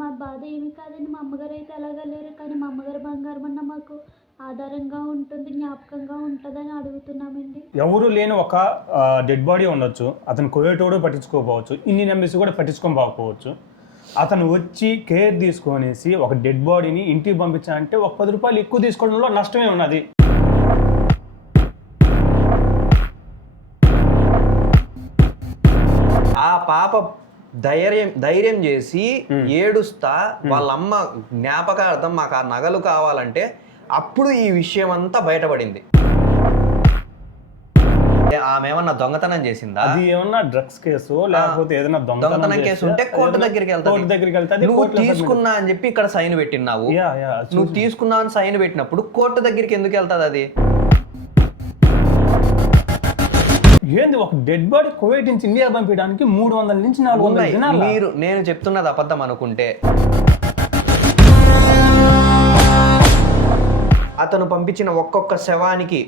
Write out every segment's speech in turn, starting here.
మా బాధ ఏమి కాదండి. మా అమ్మగారు అయితే అలాగా లేరు. కానీ మా అమ్మగారి బంగారం అన్న మాకు ఆధారంగా ఉంటుంది, జ్ఞాపకంగా ఉంటుందని అడుగుతున్నామండి. ఎవరు లేని ఒక డెడ్ బాడీ ఉండొచ్చు, అతను కోయేటోడు పట్టించుకోకపోవచ్చు, ఇన్ని నెంబర్స్ కూడా పట్టించుకోకపోవచ్చు. అతను వచ్చి కేర్ తీసుకొనేసి ఒక డెడ్ బాడీని ఇంటికి పంపించాలంటే ఒక 10 రూపాయలు ఎక్కువ తీసుకోవడంలో నష్టమే ఉన్నది. ఆ పాప ధైర్యం చేసి ఏడుస్తా వాళ్ళ అమ్మ జ్ఞాపకార్థం మాకు ఆ నగలు కావాలంటే అప్పుడు ఈ విషయం అంతా బయటపడింది. ఆమె ఏమన్నా దొంగతనం చేసిందా? అది ఏమన్నా డ్రగ్స్ కేసు లేకపోతే ఏదైనా దొంగతనం కేసు ఉంటే కోర్టు దగ్గరికి వెళ్తాది. నువ్వు తీసుకున్నా అని చెప్పి ఇక్కడ సైన్ పెట్టినావు. నువ్వు తీసుకున్నా అని సైన్ పెట్టినప్పుడు కోర్టు దగ్గరికి ఎందుకు వెళ్తాది? అది ఏంది? ఒక డెడ్ బాడీ కువైట్ నుంచి ఇండియా పంపించడానికి 300 నుంచి 400 దినాలు. మీరు నేను చెప్తున్నది అబద్ధం అనుకుంటే అతను పంపించిన ఒక్కొక్క శవానికి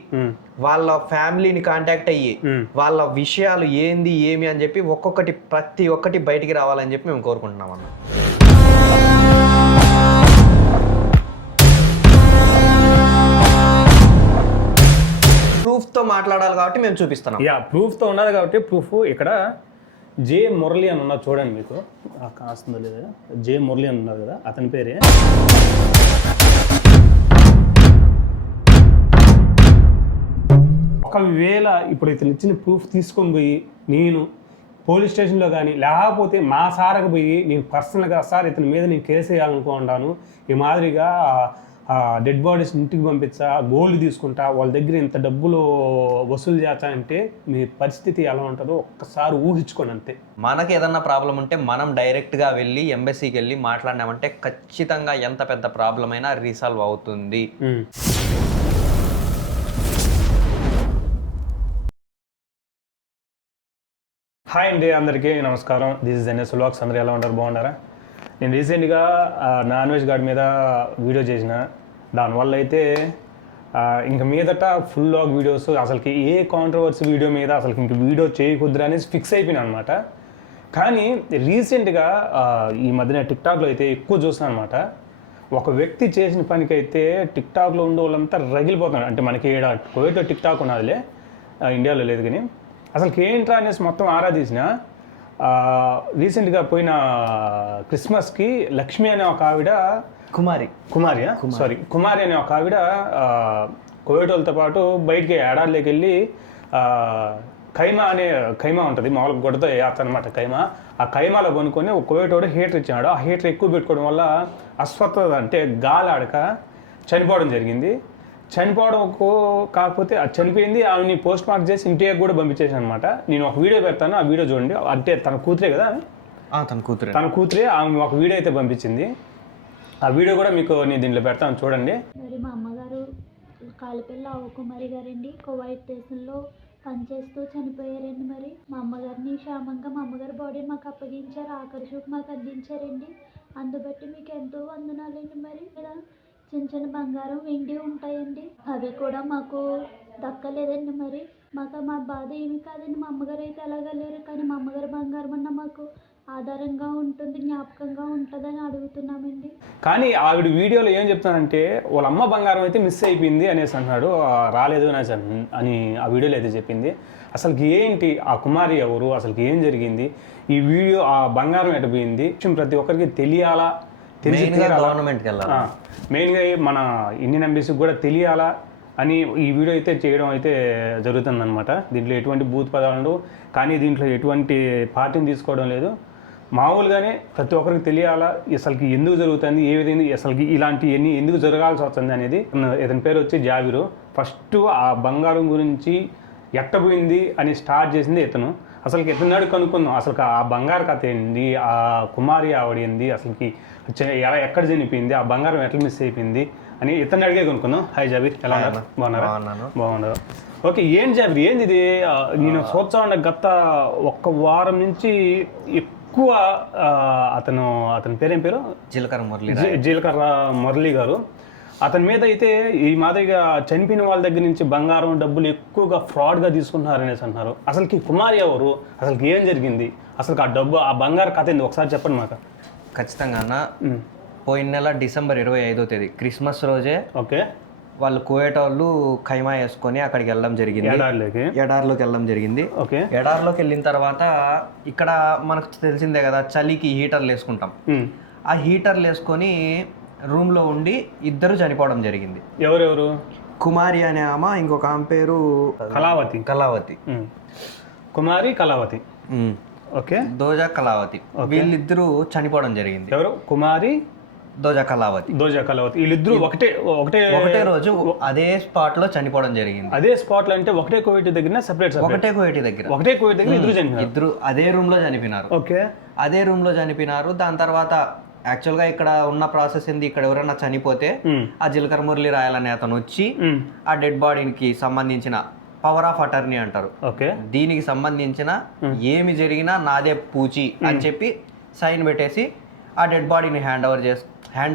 వాళ్ళ ఫ్యామిలీని కాంటాక్ట్ అయ్యి వాళ్ళ విషయాలు ఏంది ఏమి అని చెప్పి ప్రతి ఒక్కటి బయటికి రావాలని చెప్పి మేము కోరుకుంటున్నాం అన్న. ప్రూఫ్తో మాట్లాడాలి కాబట్టి మేము చూపిస్తున్నాం. ప్రూఫ్తో ఉన్నది కాబట్టి ప్రూఫ్ ఇక్కడ జే మురళి అని ఉన్నది చూడండి, మీకు కాస్తుందో లేదా. జే మురళి అని ఉన్నారు కదా, అతని పేరే. ఒకవేళ ఇప్పుడు ఇతను ఇచ్చిన ప్రూఫ్ తీసుకొని పోయి నేను పోలీస్ స్టేషన్లో కానీ లేకపోతే మా సార్కి పోయి నేను పర్సనల్గా సార్ ఇతని మీద నేను కేసు వేయాలనుకుంటాను, ఈ మాదిరిగా డెడ్ బాడీస్ ఇంటికి పంపించా, గోల్డ్ తీసుకుంటా, వాళ్ళ దగ్గర ఇంత డబ్బులు వసూలు చేస్తా అంటే మీ పరిస్థితి ఎలా ఉంటుందో ఒక్కసారి ఊహించుకోండి అంతే. మనకి ఏదన్నా ప్రాబ్లం ఉంటే మనం డైరెక్ట్గా వెళ్ళి ఎంబసీకి వెళ్ళి మాట్లాడినామంటే ఖచ్చితంగా ఎంత పెద్ద ప్రాబ్లం అయినా రీసాల్వ్ అవుతుంది. హాయ్ అండి, అందరికీ నమస్కారం. This is NS vlogs. అందరూ ఎలా ఉంటారు? బాగున్నారా? నేను రీసెంట్గా నాన్ వెజ్ గార్డ్ మీద వీడియో చేసిన, దానివల్ల అయితే ఇంక మీదట ఫుల్ వ్లాగ్ వీడియోస్ అసలుకి ఏ కాంట్రవర్సీ వీడియో మీద అసలుకి ఇంక వీడియో చేయకూడదు అనేసి ఫిక్స్ అయిపోయినా అనమాట. కానీ రీసెంట్గా ఈ మధ్యన టిక్టాక్లో అయితే ఎక్కువ చూస్తున్నాను అనమాట. ఒక వ్యక్తి చేసిన పనికైతే టిక్టాక్లో ఉండే వాళ్ళంతా రగిలిపోతున్నారు. అంటే మనకి కువైట్లో టిక్టాక్ ఉన్నదిలే, ఇండియాలో లేదు. కానీ అసలుకి ఏంట్రా అనేసి మొత్తం ఆరాధించిన. రీసెంట్గా పోయిన క్రిస్మస్కి లక్ష్మి అనే ఒక ఆవిడ, కుమారి అనే ఒక ఆవిడ కువైట్ వాళ్ళతో పాటు బయటికి ఏడాదిలోకి వెళ్ళి ఖైమా ఉంటుంది, మామూలుగా గొడవతో వేస్తా అనమాట ఖైమా. ఆ ఖైమాలో కొనుక్కొని ఒక కువైట్ వాడు హీటర్ ఇచ్చాడు. ఆ హీటర్ ఎక్కువ పెట్టుకోవడం వల్ల అస్వస్థత అంటే గాలి ఆడక చనిపోవడం జరిగింది. చనిపోవడంకు కాకపోతే అది చనిపోయింది, ఆమెని పోస్ట్ మార్క్ చేసి ఇంటికి కూడా పంపించేసాను అనమాట. నేను ఒక వీడియో పెడతాను, ఆ వీడియో చూడండి. అంటే తన కూతురే కదా, తన కూతురే ఆమె ఒక వీడియో అయితే పంపించింది. ఆ వీడియో కూడా మీకు నేను దీంట్లో పెడతాను, చూడండి. మరి మా అమ్మగారు కాలిపిల్ల కుమారి గారండి కువైట్ దేశంలో పనిచేస్తూ చనిపోయారండి. మరి మా అమ్మగారిని క్షేమంగా మా అమ్మగారి బాడీ మాకు అప్పగించారు, ఆఖరి చూపు మాకు అందించారండి. అందుబట్టి మీకు ఎంతో వందనాలండి. మరి చిన్న చిన్న బంగారం వెండి ఉంటాయండి, అవి కూడా మాకు దక్కలేదండి. మరి మాకు మా బాధ ఏమి కాదండి. మా అమ్మగారు అయితే అలాగా లేరు. కానీ మా అమ్మగారి బంగారం అన్న మాకు ఆధారంగా ఉంటుంది, జ్ఞాపకంగా ఉంటుందని అడుగుతున్నామండి. కానీ ఆవిడ వీడియోలో ఏం చెప్తానంటే వాళ్ళ అమ్మ బంగారం అయితే మిస్ అయిపోయింది అనేసి అన్నాడు, రాలేదు అని ఆ వీడియోలో అయితే చెప్పింది. అసలుకి ఏంటి ఆ కుమారి ఎవరు, అసలుకి ఏం జరిగింది, ఈ వీడియో ఆ బంగారం ఎట్టపోయింది ప్రతి ఒక్కరికి తెలియాలా, గవర్నమెంట్కి వెళ్ళాలి, మెయిన్గా మన ఇండియన్ ఎంబసీకి కూడా తెలియాలా అని ఈ వీడియో అయితే చేయడం అయితే జరుగుతుందన్నమాట. దీంట్లో ఎటువంటి బూత్ పదాలు కానీ దీంట్లో ఎటువంటి పార్టీని తీసుకోవడం లేదు. మామూలుగానే ప్రతి ఒక్కరికి తెలియాలా అసలుకి ఎందుకు జరుగుతుంది, ఏ విధంగా అసలుకి ఇలాంటివన్నీ ఎందుకు జరగాల్సి వస్తుంది అనేది. ఇతని పేరు వచ్చి జాబిరు. ఫస్ట్ ఆ బంగారం గురించి ఎట్టబోయింది అని స్టార్ట్ చేసింది ఇతను. అసలుకి ఎత్తనాడు కనుక్కుందాం, అసలు ఆ బంగారు కథ ఏంది, ఆ కుమారి ఆవిడ ఏంది, అసలుకి ఎలా ఎక్కడ చనిపోయింది, ఆ బంగారం ఎట్లా మిస్ అయిపోయింది అని ఇతను అడిగే కొనుక్కుందాం. హాయ్ జాబీర్, ఎలా ఉన్నారు? బాగున్నారు. ఓకే, ఏం జాబీర్ ఏంది ఇది? నేను చూస్తా గత ఒక్క వారం నుంచి ఎక్కువ అతని పేరేం పేరు? జీలకర్ర మురళి గారు. అతని మీద అయితే ఈ మాదిరిగా చనిపోయిన వాళ్ళ దగ్గర నుంచి బంగారం డబ్బులు ఎక్కువగా ఫ్రాడ్గా తీసుకుంటున్నారనేసి అంటున్నారు. అసలుకి కుమారి ఎవరు, అసలుకి ఏం జరిగింది, అసలు ఆ బంగారు కథ ఏంది ఒకసారి చెప్పండి మాకు. ఖచ్చితంగా అన్న. పోయిన నెల డిసెంబర్ 25వ తేదీ క్రిస్మస్ రోజే ఓకే వాళ్ళు కువైట్ వాళ్ళు ఖైమా వేసుకొని అక్కడికి వెళ్ళడం జరిగింది, ఎడార్లోకి వెళ్ళడం జరిగింది. ఓకే ఎడార్లోకి వెళ్ళిన తర్వాత ఇక్కడ మనకు తెలిసిందే కదా చలికి హీటర్లు వేసుకుంటాం. ఆ హీటర్లు వేసుకొని రూమ్లో ఉండి ఇద్దరు చనిపోవడం జరిగింది. ఎవరెవరు? కుమారి అనే ఆమె, ఇంకొక ఆమె పేరు కళావతి. కుమారి కళావతి. ఓకే దోజా కళావతి. వీళ్ళిద్దరూ చనిపోవడం జరిగింది. ఎవరు? కుమారి, దోజా కళావతి. వీళ్ళిద్దరూ ఒకటే రోజు అదే స్పాట్ లో చనిపోవడం జరిగింది. అదే స్పాట్ లో అంటే ఒకటే కోవిడ్ దగ్గర సెపరేట్ ఒకటే కోవిడ్ దగ్గర ఇద్దరు అదే రూమ్ లో చనిపోయినారు. ఓకే అదే రూమ్ లో చనిపోయినారు. దాని తర్వాత యాక్చువల్ గా ఇక్కడ ఉన్న ప్రాసెస్ ఏంది, ఇక్కడ ఎవరైనా చనిపోతే ఆ జీలకర్ర మురళి రాయాలనే అతను వచ్చి ఆ డెడ్ బాడీకి సంబంధించిన పవర్ ఆఫ్ అటర్నీ అంటారు, దీనికి సంబంధించిన ఏమి జరిగినా నాదే పూచి అని చెప్పి సైన్ పెట్టేసి ఆ డెడ్ బాడీని హ్యాండ్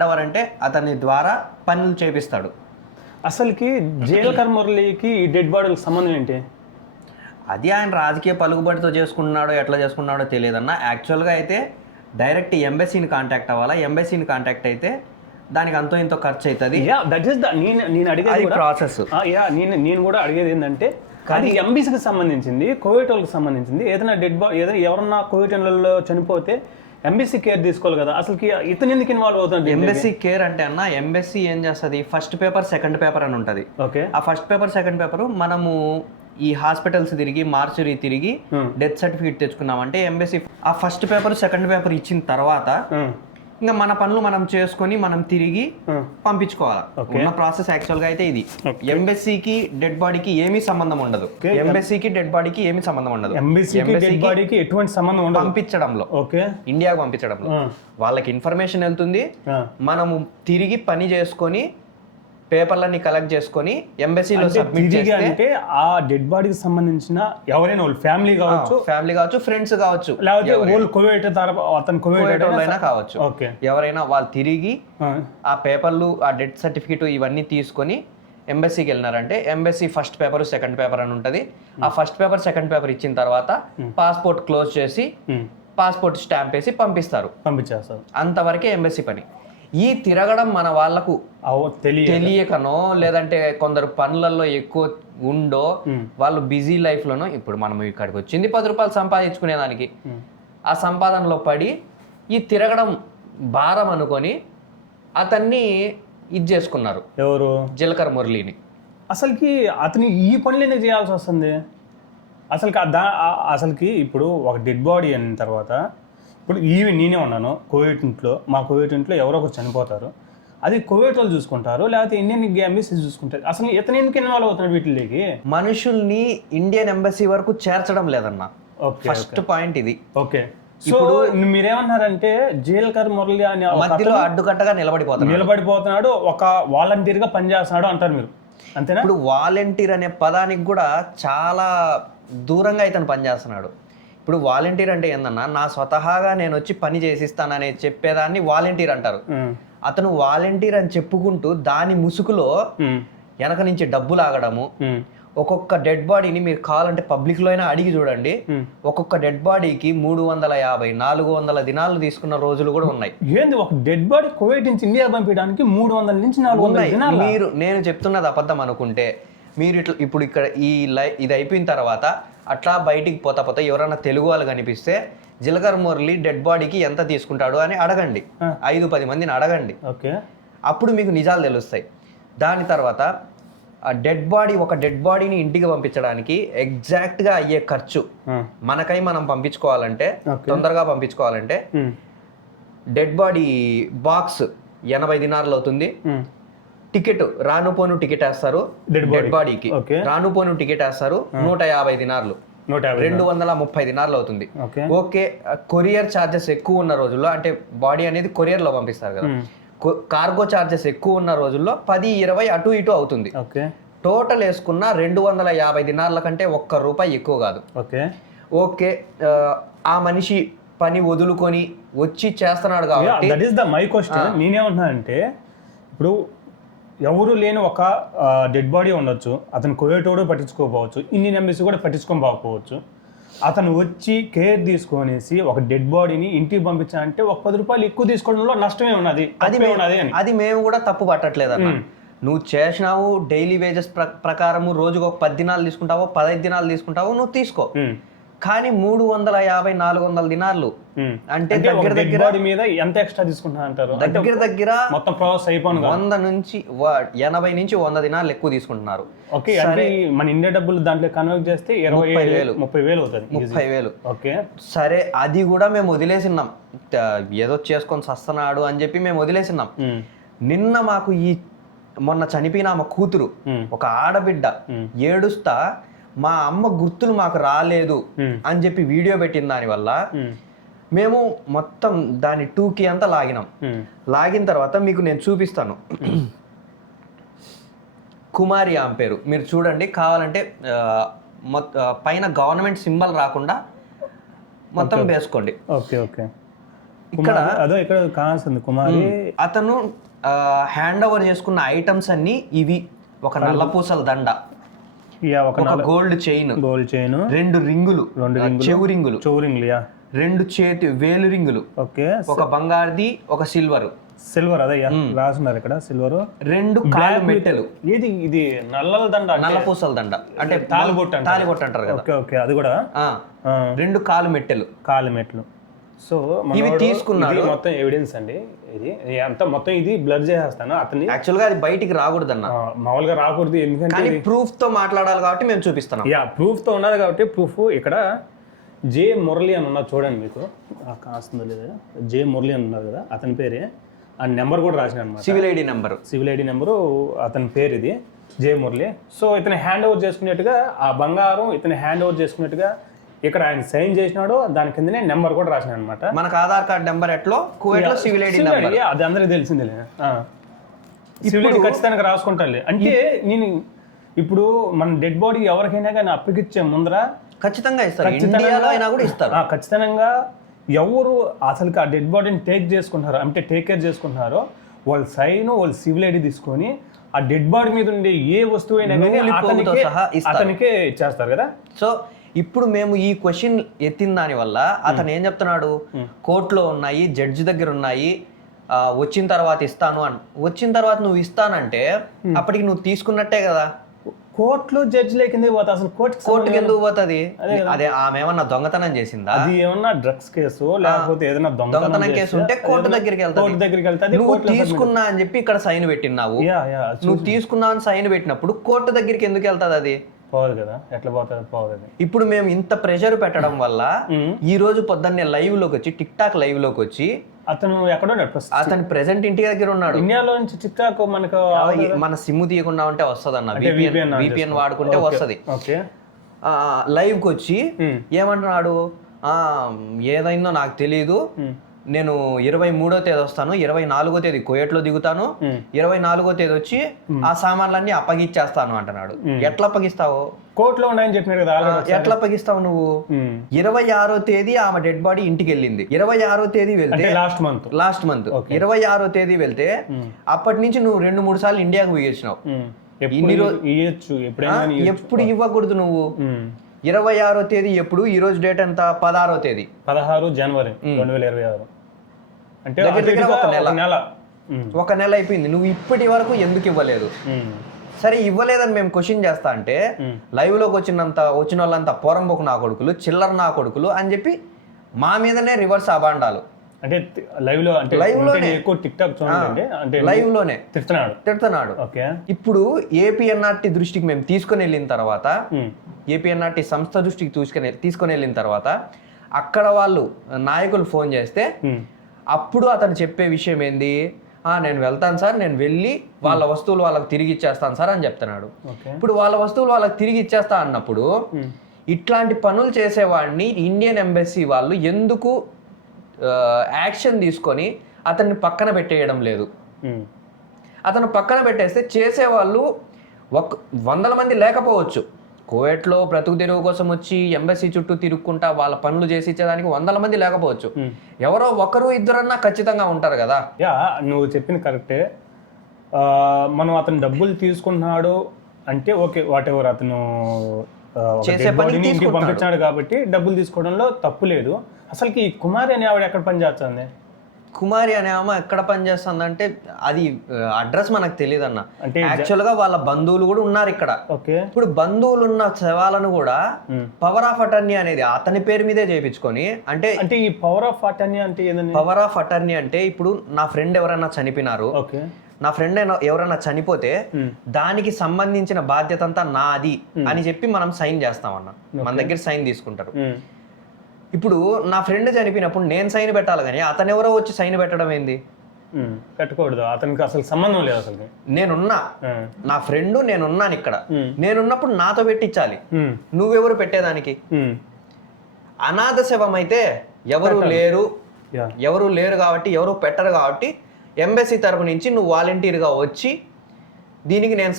ఓవర్ అంటే అతని ద్వారా పనులు చేపిస్తాడు. అసలుకి జీలకర్ర మురళికి ఈ డెడ్ బాడీకి సంబంధం ఏంటి? అది ఆయన రాజకీయ పలుకుబడితో చేసుకున్నాడో ఎట్లా చేసుకున్నాడో తెలియదన్న. యాక్చువల్గా అయితే డైరెక్ట్ ఎంబసీని కాంటాక్ట్ అవ్వాలా, ఎంబసీని కాంటాక్ట్ అయితే దానికి అంతో ఇంతో ఖర్చు అవుతుంది. నేను అడిగేది ప్రాసెస్. నేను కూడా అడిగేది ఏంటంటే అది ఎంబసీకి సంబంధించింది, కోవిడ్ వాళ్ళకి సంబంధించింది. ఏదైనా డెడ్ బాడీ ఏదైనా ఎవరన్నా కోవిడ్ వాళ్ళలో చనిపోతే ఎంబసీ కేర్ తీసుకోవాలి కదా, అసలు ఇతను ఎందుకు ఇన్వాల్వ్ అవుతుంది? ఎంబసీ కేర్ అంటే అన్న, ఎంబసీ ఏం చేస్తుంది, ఫస్ట్ పేపర్ సెకండ్ పేపర్ అని ఉంటుంది. ఓకే ఆ ఫస్ట్ పేపర్ సెకండ్ పేపర్ మనము ఈ హాస్పిటల్స్ తిరిగి మార్చురీ తిరిగి డెత్ సర్టిఫికేట్ తెచ్చుకున్నామంటే ఎంబసీ ఆ ఫస్ట్ పేపర్ సెకండ్ పేపర్ ఇచ్చిన తర్వాత ఇంకా మన పనులు మనం చేసుకొని మనం తిరిగి పంపించుకోవాలి. ఉన్న ప్రాసెస్ యాక్చువల్ గా అయితే ఇది. ఎంబసీకి డెడ్ బాడీకి ఏమీ సంబంధం ఉండదు. ఎంబసీకి డెడ్ బాడీకి ఏమీ సంబంధం ఉండదు. ఎంబసీకి ఎటువంటి సంబంధం ఉండదు పంపించడంలో, ఇండియాకి పంపించడంలో వాళ్ళకి ఇన్ఫర్మేషన్ వెళ్తుంది. మనము తిరిగి పని చేసుకొని పేపర్లన్నీ కలెక్ట్ చేసుకొని ఎంబసీలో సబ్మిట్ చేస్తే అంటే ఆ డెడ్ బాడీకి సంబంధించిన ఎవరైనా వాళ్ళు ఫ్యామిలీ కావచ్చు ఫ్రెండ్స్ కావచ్చు, అయినా కావచ్చు, ఎవరైనా వాళ్ళు తిరిగి ఆ పేపర్లు ఆ డెత్ సర్టిఫికేట్ ఇవన్నీ తీసుకొని ఎంబసీకి వెళ్ళినారంటే embassy first paper second paper అని ఉంటుంది. ఆ ఫస్ట్ పేపర్ సెకండ్ పేపర్ ఇచ్చిన తర్వాత పాస్పోర్ట్ క్లోజ్ చేసి పాస్పోర్ట్ స్టాంప్ వేసి పంపిస్తారు. అంతవరకే ఎంబసీ పని. ఈ తిరగడం మన వాళ్లకు తెలియకనో లేదంటే కొందరు పనులలో ఎక్కువ ఉండో వాళ్ళు బిజీ లైఫ్ లోనో, ఇప్పుడు మనం ఇక్కడికి వచ్చింది 10 రూపాయలు సంపాదించుకునేదానికి, ఆ సంపాదనలో పడి ఈ తిరగడం భారం అనుకొని అతన్ని ఇది చేసుకున్నారు. ఎవరు? జీలకర్ర మురళిని. అసలుకి అతని ఈ పనులు ఎందుకు చేయాల్సి వస్తుంది? అసలుకి ఇప్పుడు ఒక డెడ్ బాడీ అయిన తర్వాత, ఇప్పుడు నేనే ఉన్నాను కోవిడ్ ఇంట్లో, మా కోవిడ్ ఇంట్లో ఎవరో ఒకరు చనిపోతారు, అది కోవిడ్ వాళ్ళు చూసుకుంటారు లేకపోతే ఇండియన్ ఎంబసీ చూసుకుంటారు. అసలు ఇతను ఎందుకు ఇన్వాల్వ్ అవుతున్నాడు వీటికి? మనుషుల్ని ఇండియన్ ఎంబసీ వరకు చేర్చడం లేదన్న, ఫస్ట్ పాయింట్ ఇది. ఓకే, ఇప్పుడు మీరేమన్నారంటే జీలకర్ర మురళి అనే మధ్యలో అడ్డుకట్టగా నిలబడిపోతున్నాడు, ఒక వాలంటీర్ గా పనిచేస్తున్నాడు అంటారు మీరు, అంతేనా? ఇప్పుడు వాలంటీర్ అనే పదానికి కూడా చాలా దూరంగా ఇతను పనిచేస్తున్నాడు. ఇప్పుడు వాలంటీర్ అంటే ఏందన్నా, నా స్వతహాగా నేను వచ్చి పని చేసిస్తానని చెప్పేదాన్ని వాలంటీర్ అంటారు. అతను వాలంటీర్ అని చెప్పుకుంటూ దాని ముసుగులో వెనక నుంచి డబ్బులు ఆగడము. ఒక్కొక్క డెడ్ బాడీని మీరు కావాలంటే పబ్లిక్ లో అయినా అడిగి చూడండి, ఒక్కొక్క డెడ్ బాడీకి 350 400 దినాలు తీసుకున్న రోజులు కూడా ఉన్నాయి. ఏంది ఒక డెడ్ బాడీ కోవిడ్ నుంచి ఇండియా పంపించడానికి 300 నుంచి 400 దినాలు? నేను చెప్తున్నది అబద్ధం అనుకుంటే మీరు ఇప్పుడు ఇక్కడ ఇది అయిపోయిన తర్వాత అట్లా బయటికి పోతా ఎవరైనా తెలుగు వాళ్ళు కనిపిస్తే జీలకర్ర మురళి డెడ్ బాడీకి ఎంత తీసుకుంటాడు అని అడగండి, 5-10 మందిని అడగండి. అప్పుడు మీకు నిజాలు తెలుస్తాయి. దాని తర్వాత ఆ ఒక డెడ్ బాడీని ఇంటికి పంపించడానికి ఎగ్జాక్ట్గా అయ్యే ఖర్చు మనం పంపించుకోవాలంటే, తొందరగా పంపించుకోవాలంటే డెడ్ బాడీ బాక్స్ 80 దినార్లు అవుతుంది. టికెట్ రానుపోను టికెట్ వేస్తారు డెడ్ బాడీకి, రానుపోను టికెట్ వేస్తారు 150 దినార్లు, 230 దినార్లు అవుతుంది. ఓకే, కొరియర్ ఛార్జెస్ ఎక్కువ ఉన్న రోజుల్లో, అంటే బాడీ అనేది కొరియర్ లో పంపిస్తారు కదా, కార్గో ఛార్జెస్ ఎక్కువ ఉన్న రోజుల్లో 10-20 అటు ఇటు అవుతుంది. టోటల్ వేసుకున్న 250 దినార్ల కంటే ₹1 ఎక్కువ కాదు. ఓకే, ఆ మనిషి పని వదులుకొని వచ్చి చేస్తున్నాడు కాబట్టి that is the my question. నేనేమంటున్నానంటే ఇప్పుడు ఎవరు లేని ఒక డెడ్ బాడీ ఉండొచ్చు, అతను కోవిడ్ పట్టించుకోకపోవచ్చు, ఇండియన్ ఎంబసీ కూడా పట్టించుకోకపోవచ్చు. అతను వచ్చి కేర్ తీసుకొనేసి ఒక డెడ్ బాడీని ఇంటికి పంపించాలంటే ఒక 10 రూపాయలు ఎక్కువ తీసుకోవడంలో నష్టమే ఉన్నది, అది మేము కూడా తప్పు పట్టట్లేదు అన్న. నువ్వు చేసినావు డైలీ వేజెస్ ప్రకారము రోజుకు ఒక 10 దినాలు తీసుకుంటావో 15 దినాలు తీసుకుంటావో నువ్వు తీసుకో. కానీ 350 400 దినాలు అంటే దగ్గర మీద ఎంత ఎక్స్ట్రా తీసుకుంటా అంటారు? దగ్గర మొత్తం ప్రాసెస్ అయిపోను 100 నుంచి 80 నుంచి 100 దినాలు ఎక్కువ తీసుకుంటున్నారు. ఓకే, అంటే మన ఇండియా డబ్బులు దాంట్లో కన్వర్ట్ చేస్తే 30,000 అవుతుంది. 30,000. ఓకే సరే, అది కూడా మేము వదిలేసిన్నాం. ఏదో చేసుకొని సస్తున్నాడు అని చెప్పి మేము వదిలేసిన్నాం. నిన్న మాకు మొన్న చనిపోయిన మా కూతురు ఒక ఆడబిడ్డ ఏడుస్తా మా అమ్మ గుర్తులు మాకు రాలేదు అని చెప్పి వీడియో పెట్టిన దానివల్ల మేము మొత్తం దాని 2K అంతా లాగినాం. లాగిన తర్వాత మీకు నేను చూపిస్తాను. కుమారి ఆమె పేరు మీరు చూడండి, కావాలంటే పైన గవర్నమెంట్ సింబల్ రాకుండా మొత్తం వేసుకోండి. ఓకే ఓకే, ఇక్కడ కావాల్సింది కుమారి. అతను హ్యాండ్ ఓవర్ చేసుకున్న ఐటమ్స్ అన్ని ఇవి: ఒక నల్లపూసల దండ, ఒక గోల్డ్ చైన్, 2 రింగులు, చెవు రింగులు, 2 చేతి వేలు రింగులు, ఓకే, ఒక బంగారుది, ఒక సిల్వర్ అదయ్యా రాస్తున్నారు ఇక్కడ సిల్వర్, 2 కాలు మెట్టెలు. ఇది నల్లపూసల దండ అంటే తాలిబొట్టు అంటారు కదా. ఓకే ఓకే, అది కూడా 2 కాలు మెట్టెలు. సో ఇవి తీసుకున్నాడు. మొత్తం ఎవిడెన్స్ అండి. ఇది అంతా మొత్తం ఇది బ్లర్ చేసేస్తాను. అతన్ని యాక్చువల్గా అది బయటికి రాకూడదు అన్న, మామూలుగా రాకూడదు, ఎందుకంటే ప్రూఫ్ తో మాట్లాడాలి కాబట్టి మేము చూపిస్తున్నాం. ప్రూఫ్ తో ఉన్నది కాబట్టి ప్రూఫ్ ఇక్కడ జే మురళి అని ఉన్నారు చూడండి, మీకు కాస్తుందో లేదా, జే మురళి అని ఉన్నారు కదా అతని పేరే. ఆ నెంబర్ కూడా రాసిన అనమాట, సివిల్ ఐడి నెంబరు అతని పేరు ఇది జే మురళి. సో ఇతను హ్యాండ్ ఓవర్ చేసుకునేట్టుగా ఆ బంగారం ఇతను హ్యాండ్ ఓవర్ చేసుకునేట్టుగా ఇక్కడ ఆయన సైన్ చేసినాడు, దాని కిందనే నెంబర్ కూడా రాసిన అనమాట. మనకు ఆధార్ కార్డ్ నెంబర్ ఎట్లో కువైట్లో సివిల్ ఐడి నెంబర్, అది అందరికీ తెలిసిందే. సివిల్ ఐడి ఖచ్చితంగా రాసుకుంటాను. అంటే నేను ఇప్పుడు మన డెడ్ బాడీ ఎవరికైనా కానీ అప్పగిచ్చే ముందర ఖచ్చితంగా ఇస్తారు, ఇండియాలో అయినా కూడా ఇస్తారు. ఖచ్చితంగా ఎవరు అసలు ఆ డెడ్ బాడీని టేక్ కేర్ చేసుకుంటున్నారో వాళ్ళ సైన్, వాళ్ళ సివిల్ ఐడి తీసుకొని ఆ డెడ్ బాడీ మీద ఉండే ఏ వస్తువు అయినా అతనికే ఇచ్చేస్తారు కదా. సో ఇప్పుడు మేము ఈ క్వశ్చన్ ఎత్తిన దాని వల్ల అతను ఏం చెప్తున్నాడు, కోర్టులో ఉన్నాయి, జడ్జి దగ్గర ఉన్నాయి, వచ్చిన తర్వాత ఇస్తాను అని. వచ్చిన తర్వాత నువ్వు ఇస్తానంటే అప్పటికి నువ్వు తీసుకున్నట్టే కదా. కోర్టులో జడ్జి లేకిందే పోతా, అసలు కోర్టుకి ఎందుకు పోతుంది? అదే ఆమె ఏమన్నా దొంగతనం చేసిందా? అది ఏమన్నా డ్రగ్స్ కేసు లేకపోతే ఏదైనా దొంగతనం కేసు ఉంటే కోర్టు దగ్గరికి వెళ్తావు. నువ్వు తీసుకున్నా అని చెప్పి ఇక్కడ సైన్ పెట్టినావు, నువ్వు తీసుకున్నా అని సైన్ పెట్టినప్పుడు కోర్టు దగ్గరికి ఎందుకు వెళ్తుంది? అది పోదు కదా, ఎట్లా పోతుంది? పోదు. ఇప్పుడు మేము ఇంత ప్రెషర్ పెట్టడం వల్ల ఈ రోజు పొద్దున్నే లైవ్ లోకి వచ్చి, టిక్ టాక్ లైవ్ లోకి వచ్చి, అతను ఎక్కడో అతను ప్రెసెంట్ ఇంటి దగ్గర ఉన్నాడు. ఇండియాలో నుంచి టిక్ టాక్ మనకు మన సిమ్ తీయకుండా ఉంటే వస్తుంది అన్న, VPN వాడుకుంటే వస్తుంది. లైవ్ కి వచ్చి ఏమంటున్నాడు, ఏదైందో నాకు తెలియదు, నేను 23వ తేదీ వస్తాను, 24వ తేదీ కువైట్లో దిగుతాను, 24వ తేదీ వచ్చి ఆ సామాన్లన్నీ అప్పగిచ్చేస్తాను అంటున్నాడు. ఎట్లా అప్పగిస్తావు? కోర్టులో ఉన్నాయని చెప్పినారు కదా, ఎట్లా అప్పగిస్తావు నువ్వు? 26వ తేదీ ఆమె డెడ్ బాడీ ఇంటికి వెళ్ళింది. 26వ తేదీ వెళ్తే లాస్ట్ మంత్ 26వ తేదీ వెళ్తే అప్పటి నుంచి నువ్వు 2-3 సార్లు ఇండియాకు పోయొచ్చినావు. ఎప్పుడు ఇవ్వకూడదు నువ్వు. 26వ తేదీ ఎప్పుడు? ఈ రోజు డేట్ ఎంత? 16వ తేదీ, 16 జనవరి 2026. అంటే ఒక నెల అయిపోయింది. నువ్వు ఇప్పటి వరకు ఎందుకు ఇవ్వలేదు? సరే ఇవ్వలేదని మేము క్వశ్చన్ చేస్తా అంటే లైవ్ లోకి వచ్చిన వాళ్ళంతా పోరంబోకు నా కొడుకులు, చిల్లర నా కొడుకులు అని చెప్పి మా మీదనే రివర్స్ అబాండాలు. అంటే లైవ్ లోనే ఎక్కువ టిక్ టాక్ చూడండి, అంటే లైవ్ లోనే తిడుతున్నాడు. ఇప్పుడు ఏపీఎన్ఆర్టీ దృష్టికి మేము తీసుకొని వెళ్ళిన తర్వాత, ఏపీఎన్ఆర్టీ సంస్థ దృష్టికి తీసుకొని వెళ్ళిన తర్వాత అక్కడ వాళ్ళు నాయకులు ఫోన్ చేస్తే అప్పుడు అతను చెప్పే విషయం ఏంది, నేను వెళ్తాను సార్, నేను వెళ్ళి వాళ్ళ వస్తువులు వాళ్ళకి తిరిగి ఇచ్చేస్తాను సార్ అని చెప్తున్నాడు. ఇప్పుడు వాళ్ళ వస్తువులు వాళ్ళకి తిరిగి ఇచ్చేస్తా అన్నప్పుడు ఇట్లాంటి పనులు చేసేవాడిని ఇండియన్ ఎంబసీ వాళ్ళు ఎందుకు యాక్షన్ తీసుకొని అతన్ని పక్కన పెట్టేయడం లేదు? అతను పక్కన పెట్టేస్తే చేసేవాళ్ళు 100 మంది లేకపోవచ్చు. కువైట్లో బ్రతుకు తెరువు కోసం వచ్చి ఎంబసీ చుట్టూ తిరుక్కుంటా వాళ్ళ పనులు చేసి ఇచ్చేదానికి 100 మంది లేకపోవచ్చు. ఎవరో 1-2 ఖచ్చితంగా ఉంటారు కదా. నువ్వు చెప్పింది కరెక్టే. మనం అతను డబ్బులు తీసుకున్నాడు అంటే ఓకే, వాట్ ఎవర్, అతను చేసే పనికి ఇంటికి తీసుకుంటాడు. పంపించాడు కాబట్టి డబ్బులు తీసుకోవడంలో తప్పు లేదు. అసలుకి ఈ కుమారి అనే ఆవిడ ఎక్కడ పని చేస్తుంది? కుమారి అనే ఆమె ఎక్కడ పనిచేస్తుందంటే అది అడ్రస్ మనకు తెలియదు అన్న. అంటే యాక్చువల్గా వాళ్ళ బంధువులు కూడా ఉన్నారు ఇక్కడ. ఓకే. ఇప్పుడు బంధువులు ఉన్న శవాలను కూడా పవర్ ఆఫ్ అటర్నీ అనేది అతని పేరు మీదే చేయించుకొని, అంటే అంటే ఈ పవర్ ఆఫ్ అటర్నీ అంటే ఏంటండి? పవర్ ఆఫ్ అటర్నీ అంటే ఇప్పుడు నా ఫ్రెండ్ ఎవరైనా చనిపోయినారు, ఓకే, నా ఫ్రెండ్ ఎవరైనా చనిపోతే దానికి సంబంధించిన బాధ్యత అంతా నాది అని చెప్పి మనం సైన్ చేస్తామన్న. మన దగ్గర సైన్ తీసుకుంటారు. ఇప్పుడు నా ఫ్రెండ్ చనిపోయినప్పుడు నేను సైన్ పెట్టాలి, కానీ అతను ఎవరో వచ్చి సైన్ పెట్టడం ఏంది? పెట్టకూడదు. అతనికి అసలు సంబంధం లేదు. అసలు నేనున్నా, నా ఫ్రెండ్ నేనున్నాను ఇక్కడ, నేనున్నప్పుడు నాతో పెట్టించాలి. నువ్వెవరు పెట్టేదానికి? అనాథ శవం అయితే ఎవరు లేరు కాబట్టి, ఎవరు పెట్టరు కాబట్టి ఎంబసీ తరపు నుంచి నువ్వు వాలంటీర్గా వచ్చి దీనికి నేను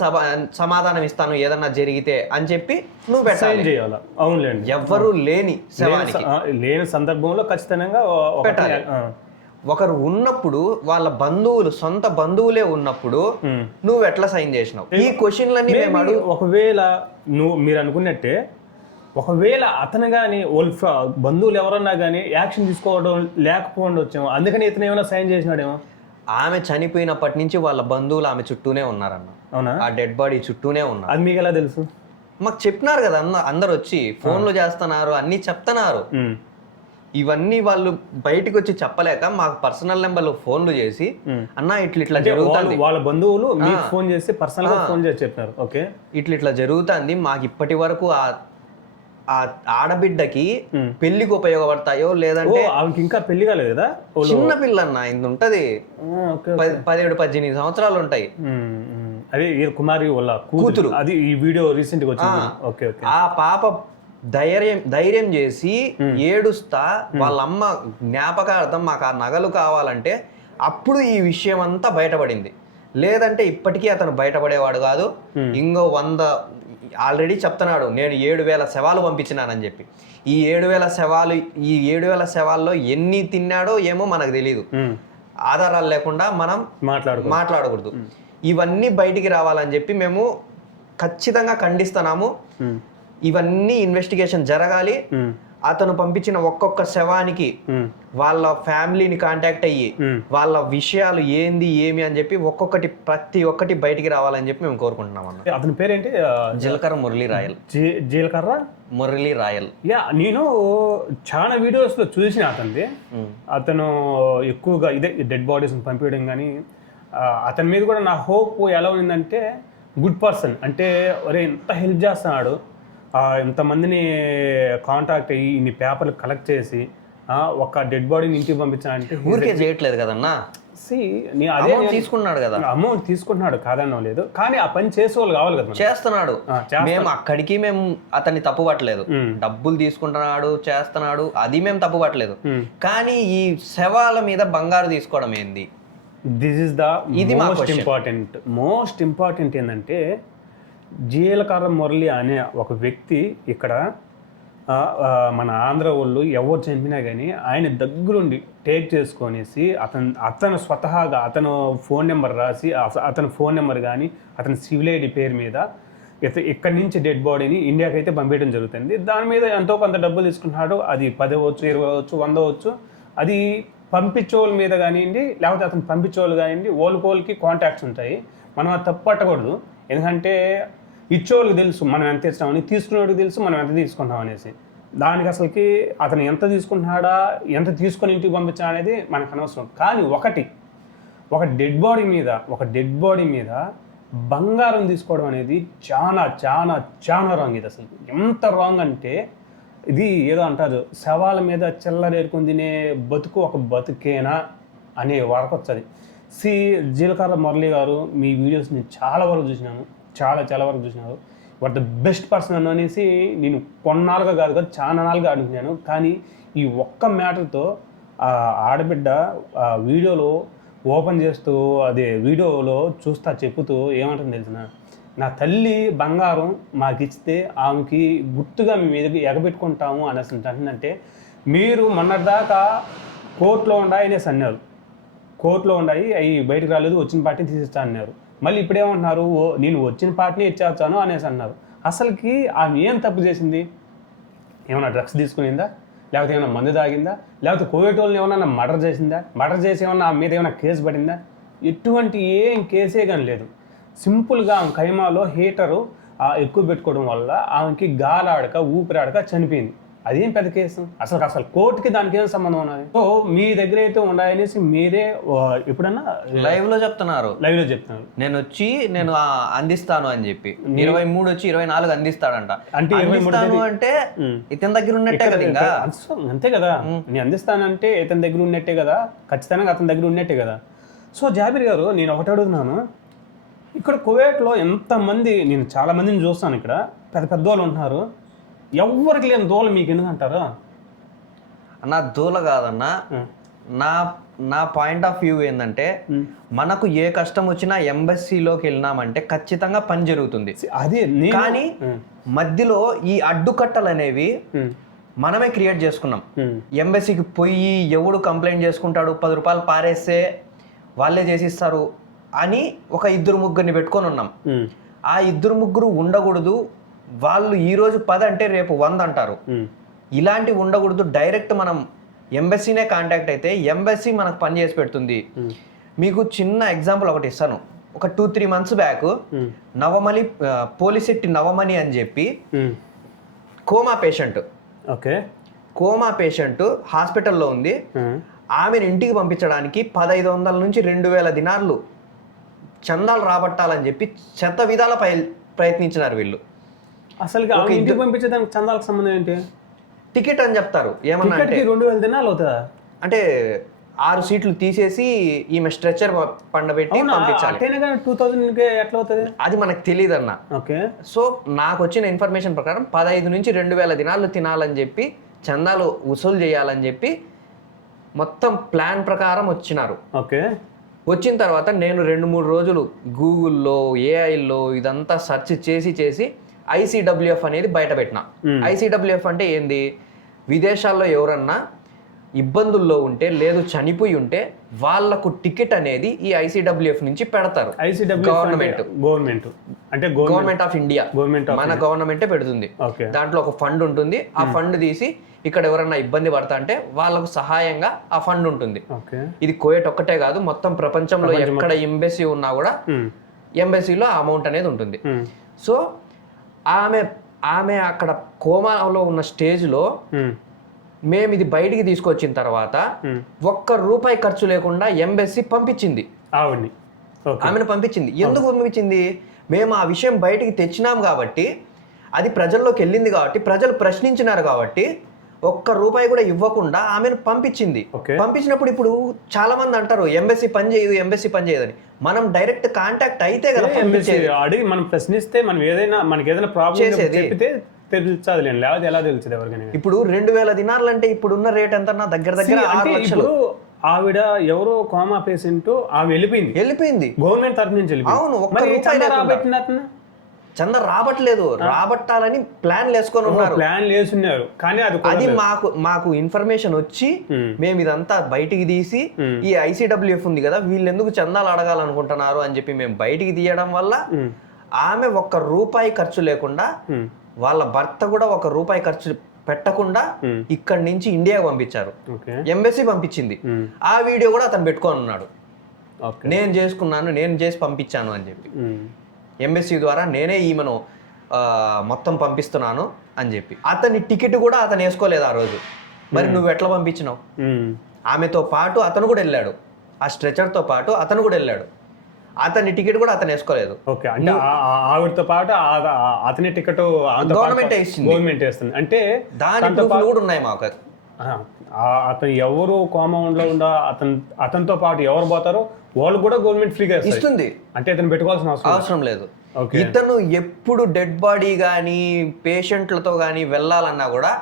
సమాధానం ఇస్తాను ఏదన్నా జరిగితే అని చెప్పి నువ్వు పెట్టాలి. అవునులేండి. ఎవ్వరు లేని శవానికి లేని సందర్భంలో ఖచ్చితంగా పెట్టాలి. ఒకరు ఉన్నప్పుడు వాళ్ళ బంధువులు, సొంత బంధువులే ఉన్నప్పుడు నువ్వు ఎట్లా సైన్ చేసినావు? ఈ క్వశ్చన్లన్నీ ఒకవేళ మీరు అనుకున్నట్టే, ఒకవేళ అతను కానీ వాళ్ళ బంధువులు ఎవరన్నా కానీ యాక్షన్ తీసుకోవడం లేకపోవడం, అందుకని ఇతను ఏమైనా సైన్ చేసినాడేమో. ఆమె చనిపోయినప్పటి నుంచి వాళ్ళ బంధువులు ఆమె చుట్టూనే ఉన్నారన్న. అవునా? ఆ డెడ్ బాడీ చుట్టూనే ఉన్నారు. అది మీకు ఎలా తెలుసు? మాకు చెప్పినారు కదా అందరు వచ్చి ఫోన్లు చేస్తున్నారు, అన్ని చెప్తున్నారు. ఇవన్నీ వాళ్ళు బయటకు వచ్చి చెప్పలేక మాకు పర్సనల్ నెంబర్లు ఫోన్లు చేసి, అన్న ఇట్లా జరుగుతుంది, వాళ్ళ బంధువులు మీకు ఫోన్ చేసి పర్సనల్ గా ఫోన్ చేసి చెప్పినారు. ఓకే, ఇట్లా జరుగుతుంది, మాకు ఇప్పటి వరకు ఆ ఆడబిడ్డకి పెళ్లికి ఉపయోగపడతాయో లేదంటే ఆమెకి ఇంకా పెళ్లి కాలేదు కదా, చిన్న పిల్ల అన్న, ఇంత ఉంటది, 17-18 సంవత్సరాలు ఉంటాయి. అదే కుమారి వాళ్ళ కూతురు. అది ఈ వీడియో రీసెంట్ గా వచ్చింది. Okay okay. ఆ పాప ధైర్యం చేసి ఏడుస్తా వాళ్ళ అమ్మ జ్ఞాపకార్థం మాకు ఆ నగలు కావాలంటే అప్పుడు ఈ విషయం అంతా బయటపడింది. లేదంటే ఇప్పటికీ అతను బయటపడేవాడు కాదు. ఇంకో 100 ఆల్రెడీ చెప్తున్నాడు, నేను 7,000 శవాలు పంపించినానని చెప్పి. ఈ 7,000 శవాల్లో ఎన్ని తిన్నాడో ఏమో మనకు తెలియదు. ఆధారాలు లేకుండా మనం మాట్లాడకూడదు. ఇవన్నీ బయటికి రావాలని చెప్పి మేము ఖచ్చితంగా ఖండిస్తున్నాము. ఇవన్నీ ఇన్వెస్టిగేషన్ జరగాలి. అతను పంపించిన ఒక్కొక్క శవానికి వాళ్ళ ఫ్యామిలీని కాంటాక్ట్ అయ్యి వాళ్ళ విషయాలు ఏంది ఏమి అని చెప్పి ప్రతి ఒక్కటి బయటికి రావాలని చెప్పి మేము కోరుకుంటున్నాం అన్న. అతని పేరేంటి? జీలకర్ర మురళీ రాయల్. జీలకర్ర మురళీ రాయల్. నేను చాలా వీడియోస్ లో చూసిన అతనిది. అతను ఎక్కువగా ఇదే డెడ్ బాడీస్ పంపించడం కానీ, అతని మీద కూడా నా హోప్ ఎలా ఉందంటే గుడ్ పర్సన్. అంటే ఒరే ఎంత హెల్ప్ చేస్తున్నాడు, ఇంతమందిని కాంటాక్ట్ అయ్యి ఇన్ని పేపర్లు కలెక్ట్ చేసి ఒక డెడ్ బాడీని ఇంటికి పంపించాలంటే ఊరికే చేయట్లేదు కదన్నా. అదే తీసుకున్నాడు కదా, అమౌంట్ తీసుకుంటున్నాడు కాదన్నా లేదు, కానీ ఆ పని చేసేవాళ్ళు కావాలి కదా. చేస్తున్నాడు. మేము అక్కడికి మేము అతన్ని తప్పు పట్టలేదు. డబ్బులు తీసుకుంటున్నాడు, చేస్తున్నాడు, అది మేము తప్పు పట్టలేదు. కానీ ఈ శవాల మీద బంగారు తీసుకోవడం ఏంది? This is the most important ఏంటంటే, జీలకర్ర మురళి అనే ఒక వ్యక్తి ఇక్కడ మన ఆంధ్ర వాళ్ళు ఎవరు చంపినా కానీ ఆయన దగ్గరుండి టేక్ చేసుకొనేసి అతను స్వతహాగా అతను ఫోన్ నెంబర్ రాసి, అతని ఫోన్ నెంబర్ కానీ అతని సివిల్ ఐడి పేరు మీద ఇక్కడి నుంచి డెడ్ బాడీని ఇండియాకి అయితే పంపించడం జరుగుతుంది. దాని మీద ఎంతో కొంత డబ్బులు తీసుకుంటున్నాడు. అది 10 అవ్వచ్చు, 20 అవ్వచ్చు, 100 అవ్వచ్చు. అది పంపించేవాళ్ళ మీద కానివ్వండి, లేకపోతే అతను పంపించేవాళ్ళు కానివ్వండి, వాళ్ళకి కాంటాక్ట్స్ ఉంటాయి. మనం అది తప్పు పట్టకూడదు. ఎందుకంటే ఇచ్చేవాళ్ళకి తెలుసు మనం ఎంత ఇస్తామని, తీసుకునేవాడికి తెలుసు మనం ఎంత తీసుకుంటాం అనేసి. దానికి అసలుకి అతను ఎంత తీసుకుంటున్నాడా, ఎంత తీసుకొని ఇంటికి పంపించా అనేది మనకు అనవసరం. కానీ ఒక డెడ్ బాడీ మీద బంగారం తీసుకోవడం అనేది చాలా చాలా చాలా రాంగ్. ఇది అసలు ఎంత రాంగ్ అంటే, ఇది ఏదో అంటారు, శవాల మీద చెల్లరేరుకొని తినే బతుకు ఒక బతుకేనా అనే వరకు వస్తుంది. జీలకర్ర మురళి గారు, మీ వీడియోస్ నేను చాలా వరకు చూసినాను, చాలా వరకు చూసినారు. వాట్ ద బెస్ట్ పర్సన్ అనేసి నేను కొన్నాళ్ళుగా కాదు కదా, చాలా నాలుగా అడుగుతున్నాను. కానీ ఈ ఒక్క మ్యాటర్తో ఆడబిడ్డ వీడియోలో ఓపెన్ చేస్తూ అదే వీడియోలో చెప్పుతూ ఏమంటుంది తెలిసిన, నా తల్లి బంగారం మాకు ఇస్తే ఆమెకి గుర్తుగా మేము ఎగబెట్టుకుంటాము అనేసి అంటుందంటే, మీరు మొన్నటిదాకా కోర్టులో ఉన్నాయనేసి అన్నారు, కోర్టులో ఉన్నాయి అవి బయటకు రాలేదు, వచ్చిన పార్టీని తీసిస్తా అన్నారు. మళ్ళీ ఇప్పుడేమంటున్నారు, నేను వచ్చిన పార్టీని ఇచ్చేస్తాను అనేసి అన్నారు. అసలుకి ఆమె ఏం తప్పు చేసింది? ఏమైనా డ్రగ్స్ తీసుకునిందా, లేకపోతే ఏమైనా మందు తాగిందా, లేకపోతే కోవిడ్ వాళ్ళని ఏమన్నా మర్డర్ చేసిందా, మర్డర్ చేసి ఏమన్నా ఆమె మీద ఏమైనా కేసు పడిందా? ఎటువంటి ఏం కేసే కానీ లేదు. సింపుల్గా ఆమె ఖైమాలో హీటరు ఎక్కువ పెట్టుకోవడం వల్ల ఆమెకి గాలాడక ఊపిరాడక చనిపోయింది. అదేం పెద్ద కేసు? అసలు కోర్టుకి దానికి ఏం సంబంధం ఉన్నది? సో మీ దగ్గర అయితే ఉన్నాయనేసి మీరే ఎప్పుడన్నా లైవ్ లో చెప్తున్నారు. నేను అందిస్తాను అని చెప్పి 23 వచ్చి 24 అందిస్తాడంట. అంటే అంటే ఇతని దగ్గర ఉన్నట్టే కదా, ఇంకా అంతే కదా. నేను అందిస్తానంటే ఇతని దగ్గర ఉన్నట్టే కదా, ఖచ్చితంగా అతని దగ్గర ఉన్నట్టే కదా. సో జాబిర్ గారు, నేను ఒకటి అడుగుతున్నాను, ఇక్కడ కువైట్లో ఎంతమంది, నేను చాలా మందిని చూస్తాను, ఇక్కడ పెద్ద పెద్ద వాళ్ళు ఉంటున్నారు, ఎవరికి లేని దూల మీకు ఎందుకంటారా? అన్న దూల కాదన్నా, నా పాయింట్ ఆఫ్ వ్యూ ఏంటంటే, మనకు ఏ కష్టం వచ్చినా ఎంబసీలోకి వెళ్ళినామంటే ఖచ్చితంగా పని జరుగుతుంది. అదే కానీ మధ్యలో ఈ అడ్డుకట్టలు అనేవి మనమే క్రియేట్ చేసుకున్నాం. ఎంబసీకి పోయి ఎవడు కంప్లైంట్ చేసుకుంటాడు, 10 రూపాయలు పారేస్తే వాళ్ళే చేసిస్తారు అని ఒక 2-3 పెట్టుకొని ఉన్నాం. ఆ 2-3 ఉండకూడదు. వాళ్ళు ఈరోజు 10 అంటే రేపు 100 అంటారు. ఇలాంటి ఉండకూడదు. డైరెక్ట్ మనం ఎంబసీనే కాంటాక్ట్ అయితే ఎంబసీ మనకు పని చేసి పెడుతుంది. మీకు చిన్న ఎగ్జాంపుల్ ఒకటి ఇస్తాను. ఒక 2-3 months బ్యాక్ నవమణి, పోలిశెట్టి నవమణి అని చెప్పి కోమా పేషెంట్ హాస్పిటల్లో ఉంది. ఆమెను ఇంటికి పంపించడానికి 1500 నుంచి 2000 దినార్లు చందాలు రాబట్టాలని చెప్పి శత విధాల ప్రయత్నించినారు వీళ్ళు. అసలు ఇంటికి పంపించేదానికి చందాలకు సంబంధం ఏంటి? టికెట్ అని చెప్తారు. ఏమన్నా 2000 దినాలు అవుతుందా? అంటే 6 సీట్లు తీసేసి ఈమె స్ట్రెచర్ పండబెట్టి పంపించాలి. 2000 ఎట్లా అవుతుంది అది మనకు తెలియదు అన్న. ఓకే. సో నాకు వచ్చిన ఇన్ఫర్మేషన్ ప్రకారం 15 నుంచి 2000 దినాలు తినాలని చెప్పి, చందాలు వసూలు చేయాలని చెప్పి మొత్తం ప్లాన్ ప్రకారం వచ్చినారు. ఓకే. వచ్చిన తర్వాత నేను 2-3 రోజులు గూగుల్లో, ఏఐలో ఇదంతా సెర్చ్ చేసి ICWF అనేది బయట పెట్టిన. ICWF అంటే ఏంది? విదేశాల్లో ఎవరన్నా ఇబ్బందుల్లో ఉంటే, లేదు చనిపోయి ఉంటే వాళ్లకు టికెట్ అనేది ఈ ICWF నుంచి పెడతారు. గవర్నమెంట్ ఆఫ్ ఇండియా, మన గవర్నమెంటే పెడుతుంది. దాంట్లో ఒక ఫండ్ ఉంటుంది. ఆ ఫండ్ తీసి ఇక్కడ ఎవరన్నా ఇబ్బంది పడతా అంటే వాళ్ళకు సహాయంగా ఆ ఫండ్ ఉంటుంది. ఇది కువైట్ ఒక్కటే కాదు, మొత్తం ప్రపంచంలో ఎక్కడ ఎంబసీ ఉన్నా కూడా ఎంబసీలో ఆ అమౌంట్ అనేది ఉంటుంది. సో ఆమె అక్కడ కోమాలో ఉన్న స్టేజ్లో మేము ఇది బయటికి తీసుకొచ్చిన తర్వాత ₹1 ఖర్చు లేకుండా ఎంబసీ పంపించింది. ఆమెను పంపించింది. ఎందుకు పంపించింది? మేము ఆ విషయం బయటికి తెచ్చినాం కాబట్టి, అది ప్రజల్లోకి వెళ్ళింది కాబట్టి, ప్రజలు ప్రశ్నించినారు కాబట్టి ₹1 కూడా ఇవ్వకుండా ఆమెను పంపించింది. పంపించినప్పుడు ఇప్పుడు చాలా మంది అంటారు ఎంబసీ పని చేయదని. మనం డైరెక్ట్ కాంటాక్ట్ అయితే కదా అడిగి మనం ప్రశ్నిస్తే, మనం మనకి ఏదైనా ప్రాబ్లం చెప్పితే తెలుస్తుంది. లేకపోతే ఎలా తెలుస్తుంది ఎవరికైనా? ఇప్పుడు 2000 దినార్లు అంటే ఇప్పుడున్న రేట్ ఎంత? దగ్గర 6 లక్షలు. ఆవిడ ఎవరో కోమా పేషెంట్, ఆమె వెళ్ళిపోయింది గవర్నమెంట్ తరఫు నుంచి. అవును. చందా రాబట్టలేదు, రాబట్టాలని ప్లాన్ వేసుకొని ఉన్నారు. కానీ అది మాకు ఇన్ఫర్మేషన్ వచ్చి మేము ఇదంతా బయటికి తీసి, ఈ ICWF ఉంది కదా, వీళ్ళు ఎందుకు చందాలు అడగాలనుకుంటున్నారు అని చెప్పి మేము బయటికి తీయడం వల్ల ఆమె ₹1 ఖర్చు లేకుండా, వాళ్ళ భర్త కూడా ₹1 ఖర్చు పెట్టకుండా ఇక్కడి నుంచి ఇండియాకి పంపించారు. ఎంబసీ పంపించింది. ఆ వీడియో కూడా అతను పెట్టుకొని ఉన్నాడు. నేను చేసుకున్నాను, నేను చేసి పంపించాను అని చెప్పి, ఎంబసీ ద్వారా నేనే ఈమెను మొత్తం పంపిస్తున్నాను అని చెప్పి. అతని టికెట్ కూడా అతను వేసుకోలేదు ఆ రోజు. మరి నువ్వు ఎట్లా పంపించినావు? ఆమెతో పాటు అతను కూడా వెళ్ళాడు, ఆ స్ట్రెచర్తో పాటు అతను కూడా వెళ్ళాడు. అతని టికెట్ కూడా అతను వేసుకోలేదు. ఆవిడతో పాటు అతని టికెట్ గవర్నమెంట్ వేస్తుంది. అంటే దాని ప్రూఫ్లు కూడా ఉన్నాయి మాకు. అతను ఎవరు కోమౌండ్లో అతనితో పాటు ఎవరు పోతారో వాళ్ళు కూడా గవర్నమెంట్ ఫ్రీగా ఇస్తుంది. అంటే అతను పెట్టుకోవాల్సిన అవసరం లేదు. ఇతను ఎప్పుడు డెడ్ బాడీ కానీ పేషెంట్లతో కానీ వెళ్ళాలన్నా కూడా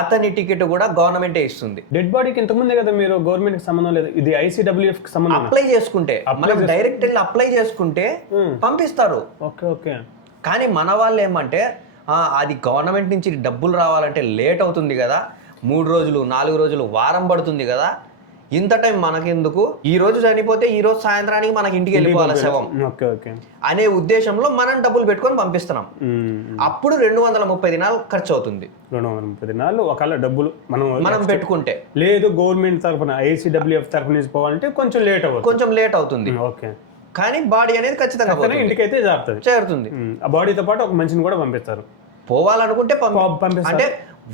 అతని టికెట్ కూడా గవర్నమెంటే ఇస్తుంది. డెడ్ బాడీకి ఇంతకుముందే కదా మీరు గవర్నమెంట్ కి సంబంధం లేదు, ఇది ICWF కి సంబంధం. అప్లై చేసుకుంటే, మనం డైరెక్ట్ వెళ్ళి అప్లై చేసుకుంటే పంపిస్తారు. కానీ మన వాళ్ళు ఏమంటే అది గవర్నమెంట్ నుంచి డబ్బులు రావాలంటే లేట్ అవుతుంది కదా, 3 రోజులు 4 రోజులు వారం పడుతుంది కదా, ఇంత టైం మనకెందుకు, ఈ రోజు చనిపోతే ఈ రోజు సాయంత్రానికి మనకి ఇంటికి వెళ్ళిపోవాలి శవం ఓకే ఓకే అనే ఉద్దేశంలో మనం డబ్బులు పెట్టుకొని పంపిస్తున్నాం. అప్పుడు 230 దినాలు ఖర్చు అవుతుంది. 230 దినాలు ఒకవేళ డబ్బులు మనం పెట్టుకుంటే. లేదు గవర్నమెంట్ తరఫున ఐసీడబ్ల్యూఎఫ్ తరఫున నుంచి పోవాలంటే కొంచెం లేట్ అవుతుంది. ఓకే. కానీ బాడీ అనేది ఖచ్చితంగా ఇంటికి అయితే చేరుతుంది. ఆ బాడీతో పాటు ఒక మనిషిని కూడా పంపిస్తారు. పోవాలనుకుంటే పంపిస్తారు. అంటే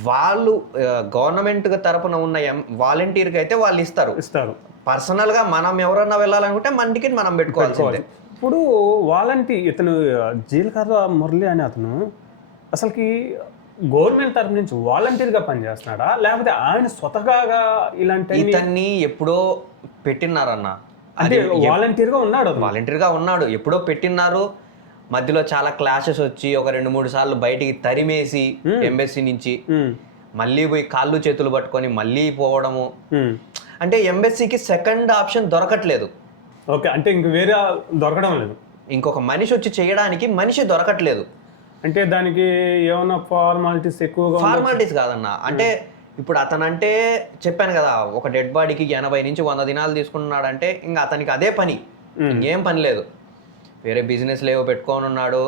వాళ్ళు గవర్నమెంట్ తరపున ఉన్న వాలంటీర్కి అయితే వాళ్ళు ఇస్తారు. పర్సనల్ గా మనం ఎవరన్నా వెళ్ళాలనుకుంటే మన టికెట్ మనం పెట్టుకోవాల్సిందే. ఇప్పుడు ఇతను జీలకర్ర మురళి అనే అతను అసలుకి గవర్నమెంట్ తరపు నుంచి వాలంటీర్గా పనిచేస్తున్నాడా లేకపోతే ఆయన స్వతహాగా ఇలాంటి ఇతన్ని ఎప్పుడో పెట్టినారన్న. అంటే వాలంటీర్గా ఉన్నాడు ఎప్పుడో పెట్టినారు. మధ్యలో చాలా క్లాషెస్ వచ్చి ఒక 2-3 సార్లు బయటికి తరిమేసి ఎంబెస్సీ నుంచి మళ్ళీ పోయి కాళ్ళు చేతులు పట్టుకొని మళ్ళీ పోవడము. అంటే ఎంబెస్సీకి సెకండ్ ఆప్షన్ దొరకట్లేదు. ఓకే. అంటే ఇంక వేరే దొరకడం లేదు, ఇంకొక మనిషి వచ్చి చేయడానికి మనిషి దొరకట్లేదు. అంటే దానికి ఏమైనా ఫార్మాలిటీస్ ఎక్కువగా? ఫార్మాలిటీస్ కాదన్న. అంటే ఇప్పుడు అతనంటే చెప్పాను కదా, ఒక డెడ్ బాడీకి 80 నుంచి 100 దినాలు తీసుకుంటున్నాడంటే ఇంకా అతనికి అదే పని, ఇంకేం పని లేదు. వేరే బిజినెస్ లేవో పెట్టుకొని ఉన్నాడు,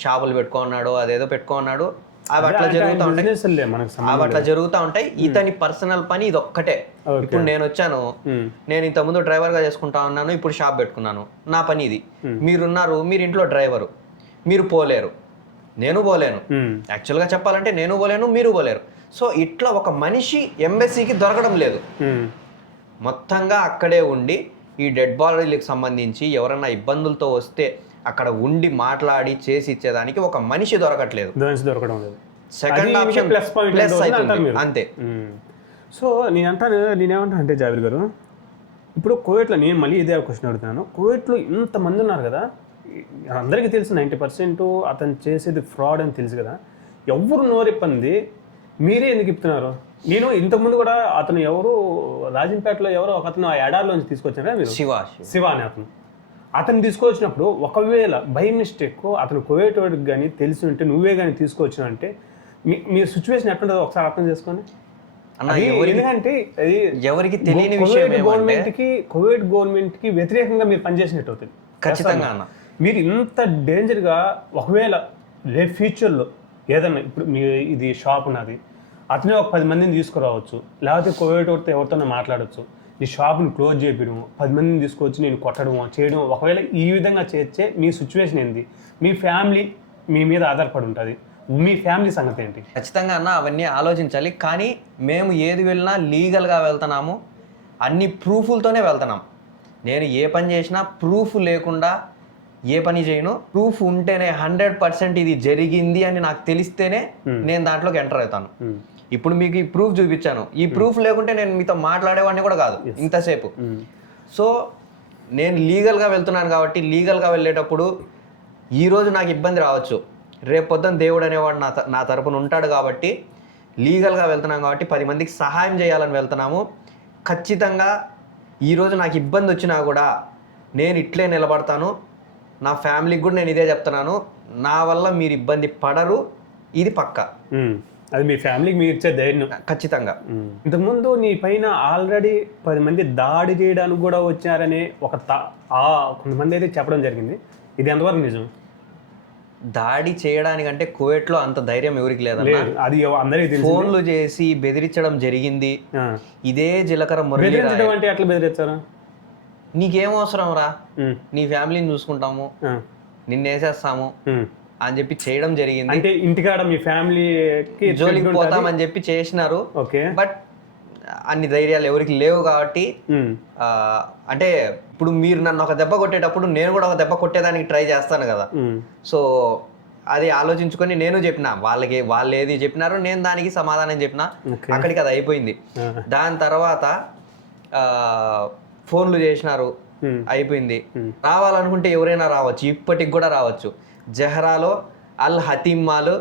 షాపులు పెట్టుకున్నాడు, అదేదో పెట్టుకున్నాడు. అవి అట్లా జరుగుతూ ఉంటాయి. ఇతని పర్సనల్ పని ఇది ఒక్కటే. ఇప్పుడు నేను వచ్చాను, నేను ఇంత ముందు డ్రైవర్ గా చేసుకుంటా ఉన్నాను, ఇప్పుడు షాప్ పెట్టుకున్నాను, నా పని ఇది. మీరున్నారు, మీరు ఇంట్లో డ్రైవరు, మీరు పోలేరు, నేను పోలేను. యాక్చువల్గా చెప్పాలంటే నేను పోలేను, మీరు పోలేరు. సో ఇట్లా ఒక మనిషి ఎంబెస్సీకి దొరకడం లేదు. మొత్తంగా అక్కడే ఉండి ఈ డెడ్ బాడీలకు సంబంధించి ఎవరన్నా ఇబ్బందులతో వస్తే అక్కడ ఉండి మాట్లాడి చేసి ఇచ్చేదానికి ఒక మనిషి దొరకట్లేదు. సెకండ్ ఆప్షన్ ప్లస్ అవుతుంది అంతే. సో నేనేమంటాను అంటే జాబిర్ గారు, ఇప్పుడు కోవిడ్లో నేను మళ్ళీ ఇదే క్వశ్చన్ అడుగుతున్నాను. కోవిడ్లో ఇంతమంది ఉన్నారు కదా, అందరికీ తెలుసు 90% అతను చేసేది ఫ్రాడ్ అని తెలుసు కదా, ఎవరు నోరెప్పంది మీరే ఎందుకు ఇస్తున్నారు? నేను ఇంతకుముందు కూడా అతను ఎవరు రాజంపేటలో ఎవరో ఒక అతను ఆ ఎడారిలోంచి తీసుకొచ్చారా మీరు, శివ అని అతను తీసుకొచ్చినప్పుడు ఒకవేళ బై మిస్టేక్ అతను కోవేటోడికి కానీ తెలిసి ఉంటే నువ్వే కానీ తీసుకొచ్చినా అంటే మీ సిచ్యువేషన్ ఎట్లుంటుందో ఒకసారి అర్థం చేసుకోండి. ఎందుకంటే ఎవరికి తెలియని విషయం, కోవిడ్ గవర్నమెంట్కి వ్యతిరేకంగా మీరు పనిచేసినట్టు అవుతుంది ఖచ్చితంగా. మీరు ఇంత డేంజర్గా ఒకవేళ రేపు ఫ్యూచర్లో ఏదన్నా, ఇప్పుడు మీ ఇది షాప్ ఉన్నది, అతనే ఒక 10 మందిని తీసుకురావచ్చు, లేకపోతే కోవిడ్ ఎవరితో మాట్లాడవచ్చు, నీ షాప్ని క్లోజ్ చేయడం, 10 మందిని తీసుకొచ్చి నేను కొట్టడము చేయడం. ఒకవేళ ఈ విధంగా చేస్తే మీ సిచ్యువేషన్ ఏంది? మీ ఫ్యామిలీ మీ మీద ఆధారపడి ఉంటుంది, మీ ఫ్యామిలీ సంగతి ఏంటి? ఖచ్చితంగా అన్న అవన్నీ ఆలోచించాలి. కానీ మేము ఏది వెళ్ళినా లీగల్గా వెళ్తున్నాము, అన్ని ప్రూఫ్లతోనే వెళ్తున్నాం. నేను ఏ పని చేసినా ప్రూఫ్ లేకుండా ఏ పని చేయను. ప్రూఫ్ ఉంటేనే 100% ఇది జరిగింది అని నాకు తెలిస్తేనే నేను దాంట్లోకి ఎంటర్ అవుతాను. ఇప్పుడు మీకు ఈ ప్రూఫ్ చూపించాను, ఈ ప్రూఫ్ లేకుంటే నేను మీతో మాట్లాడేవాడిని కూడా కాదు ఇంతసేపు. సో నేను లీగల్గా వెళ్తున్నాను కాబట్టి, లీగల్గా వెళ్ళేటప్పుడు ఈరోజు నాకు ఇబ్బంది రావచ్చు, రేపు పొద్దున దేవుడు అనేవాడు నా తరపున ఉంటాడు కాబట్టి లీగల్గా వెళ్తున్నాం కాబట్టి 10 మందికి సహాయం చేయాలని వెళ్తున్నాము. ఖచ్చితంగా ఈరోజు నాకు ఇబ్బంది వచ్చినా కూడా నేను ఇట్లే నిలబడతాను. నా ఫ్యామిలీకి కూడా నేను ఇదే చెప్తున్నాను, నా వల్ల మీరు ఇబ్బంది పడరు, ఇది పక్కా. అది మీ ఫ్యామిలీకి మీరు ఇచ్చే ధైర్యం ఖచ్చితంగా. ఇంతకుముందు నీ పైన ఆల్రెడీ 10 మంది దాడి చేయడానికి కూడా వచ్చారని కొంతమంది అయితే చెప్పడం జరిగింది. ఇది ఎంతవరకు నిజం? దాడి చేయడానికంటే కువైట్లో అంత ధైర్యం ఎవరికి లేదన్నా. అది అందరికీ తెలుసు. ఫోన్లు చేసి బెదిరించడం జరిగింది. ఇదే జీలకర్ర మురళి అంటే ఎట్లా బెదిరించారా? నీకేం అవసరం రా, నీ ఫ్యామిలీని చూసుకుంటాము, నిన్నేసేస్తాము అని చెప్పి చేయడం జరిగింది. అంటే ఇంటికాడ మీ ఫ్యామిలీకి జోలికి పోతామని చెప్పి చేసినారు. బట్ అన్ని ధైర్యాలు ఎవరికి లేవు కాబట్టి, అంటే ఇప్పుడు మీరు నన్ను ఒక దెబ్బ కొట్టేటప్పుడు నేను కూడా ఒక దెబ్బ కొట్టేదానికి ట్రై చేస్తాను కదా. సో అది ఆలోచించుకొని నేను చెప్పిన వాళ్ళకి, వాళ్ళు ఏది చెప్పినారో నేను దానికి సమాధానం చెప్పిన, అక్కడికి అది అయిపోయింది. దాని తర్వాత ఫోన్లు చేసినారు, అయిపోయింది. రావాలనుకుంటే ఎవరైనా రావచ్చు, ఇప్పటికి కూడా రావచ్చు. జహరాలో అల్ హతీమ్ మాల్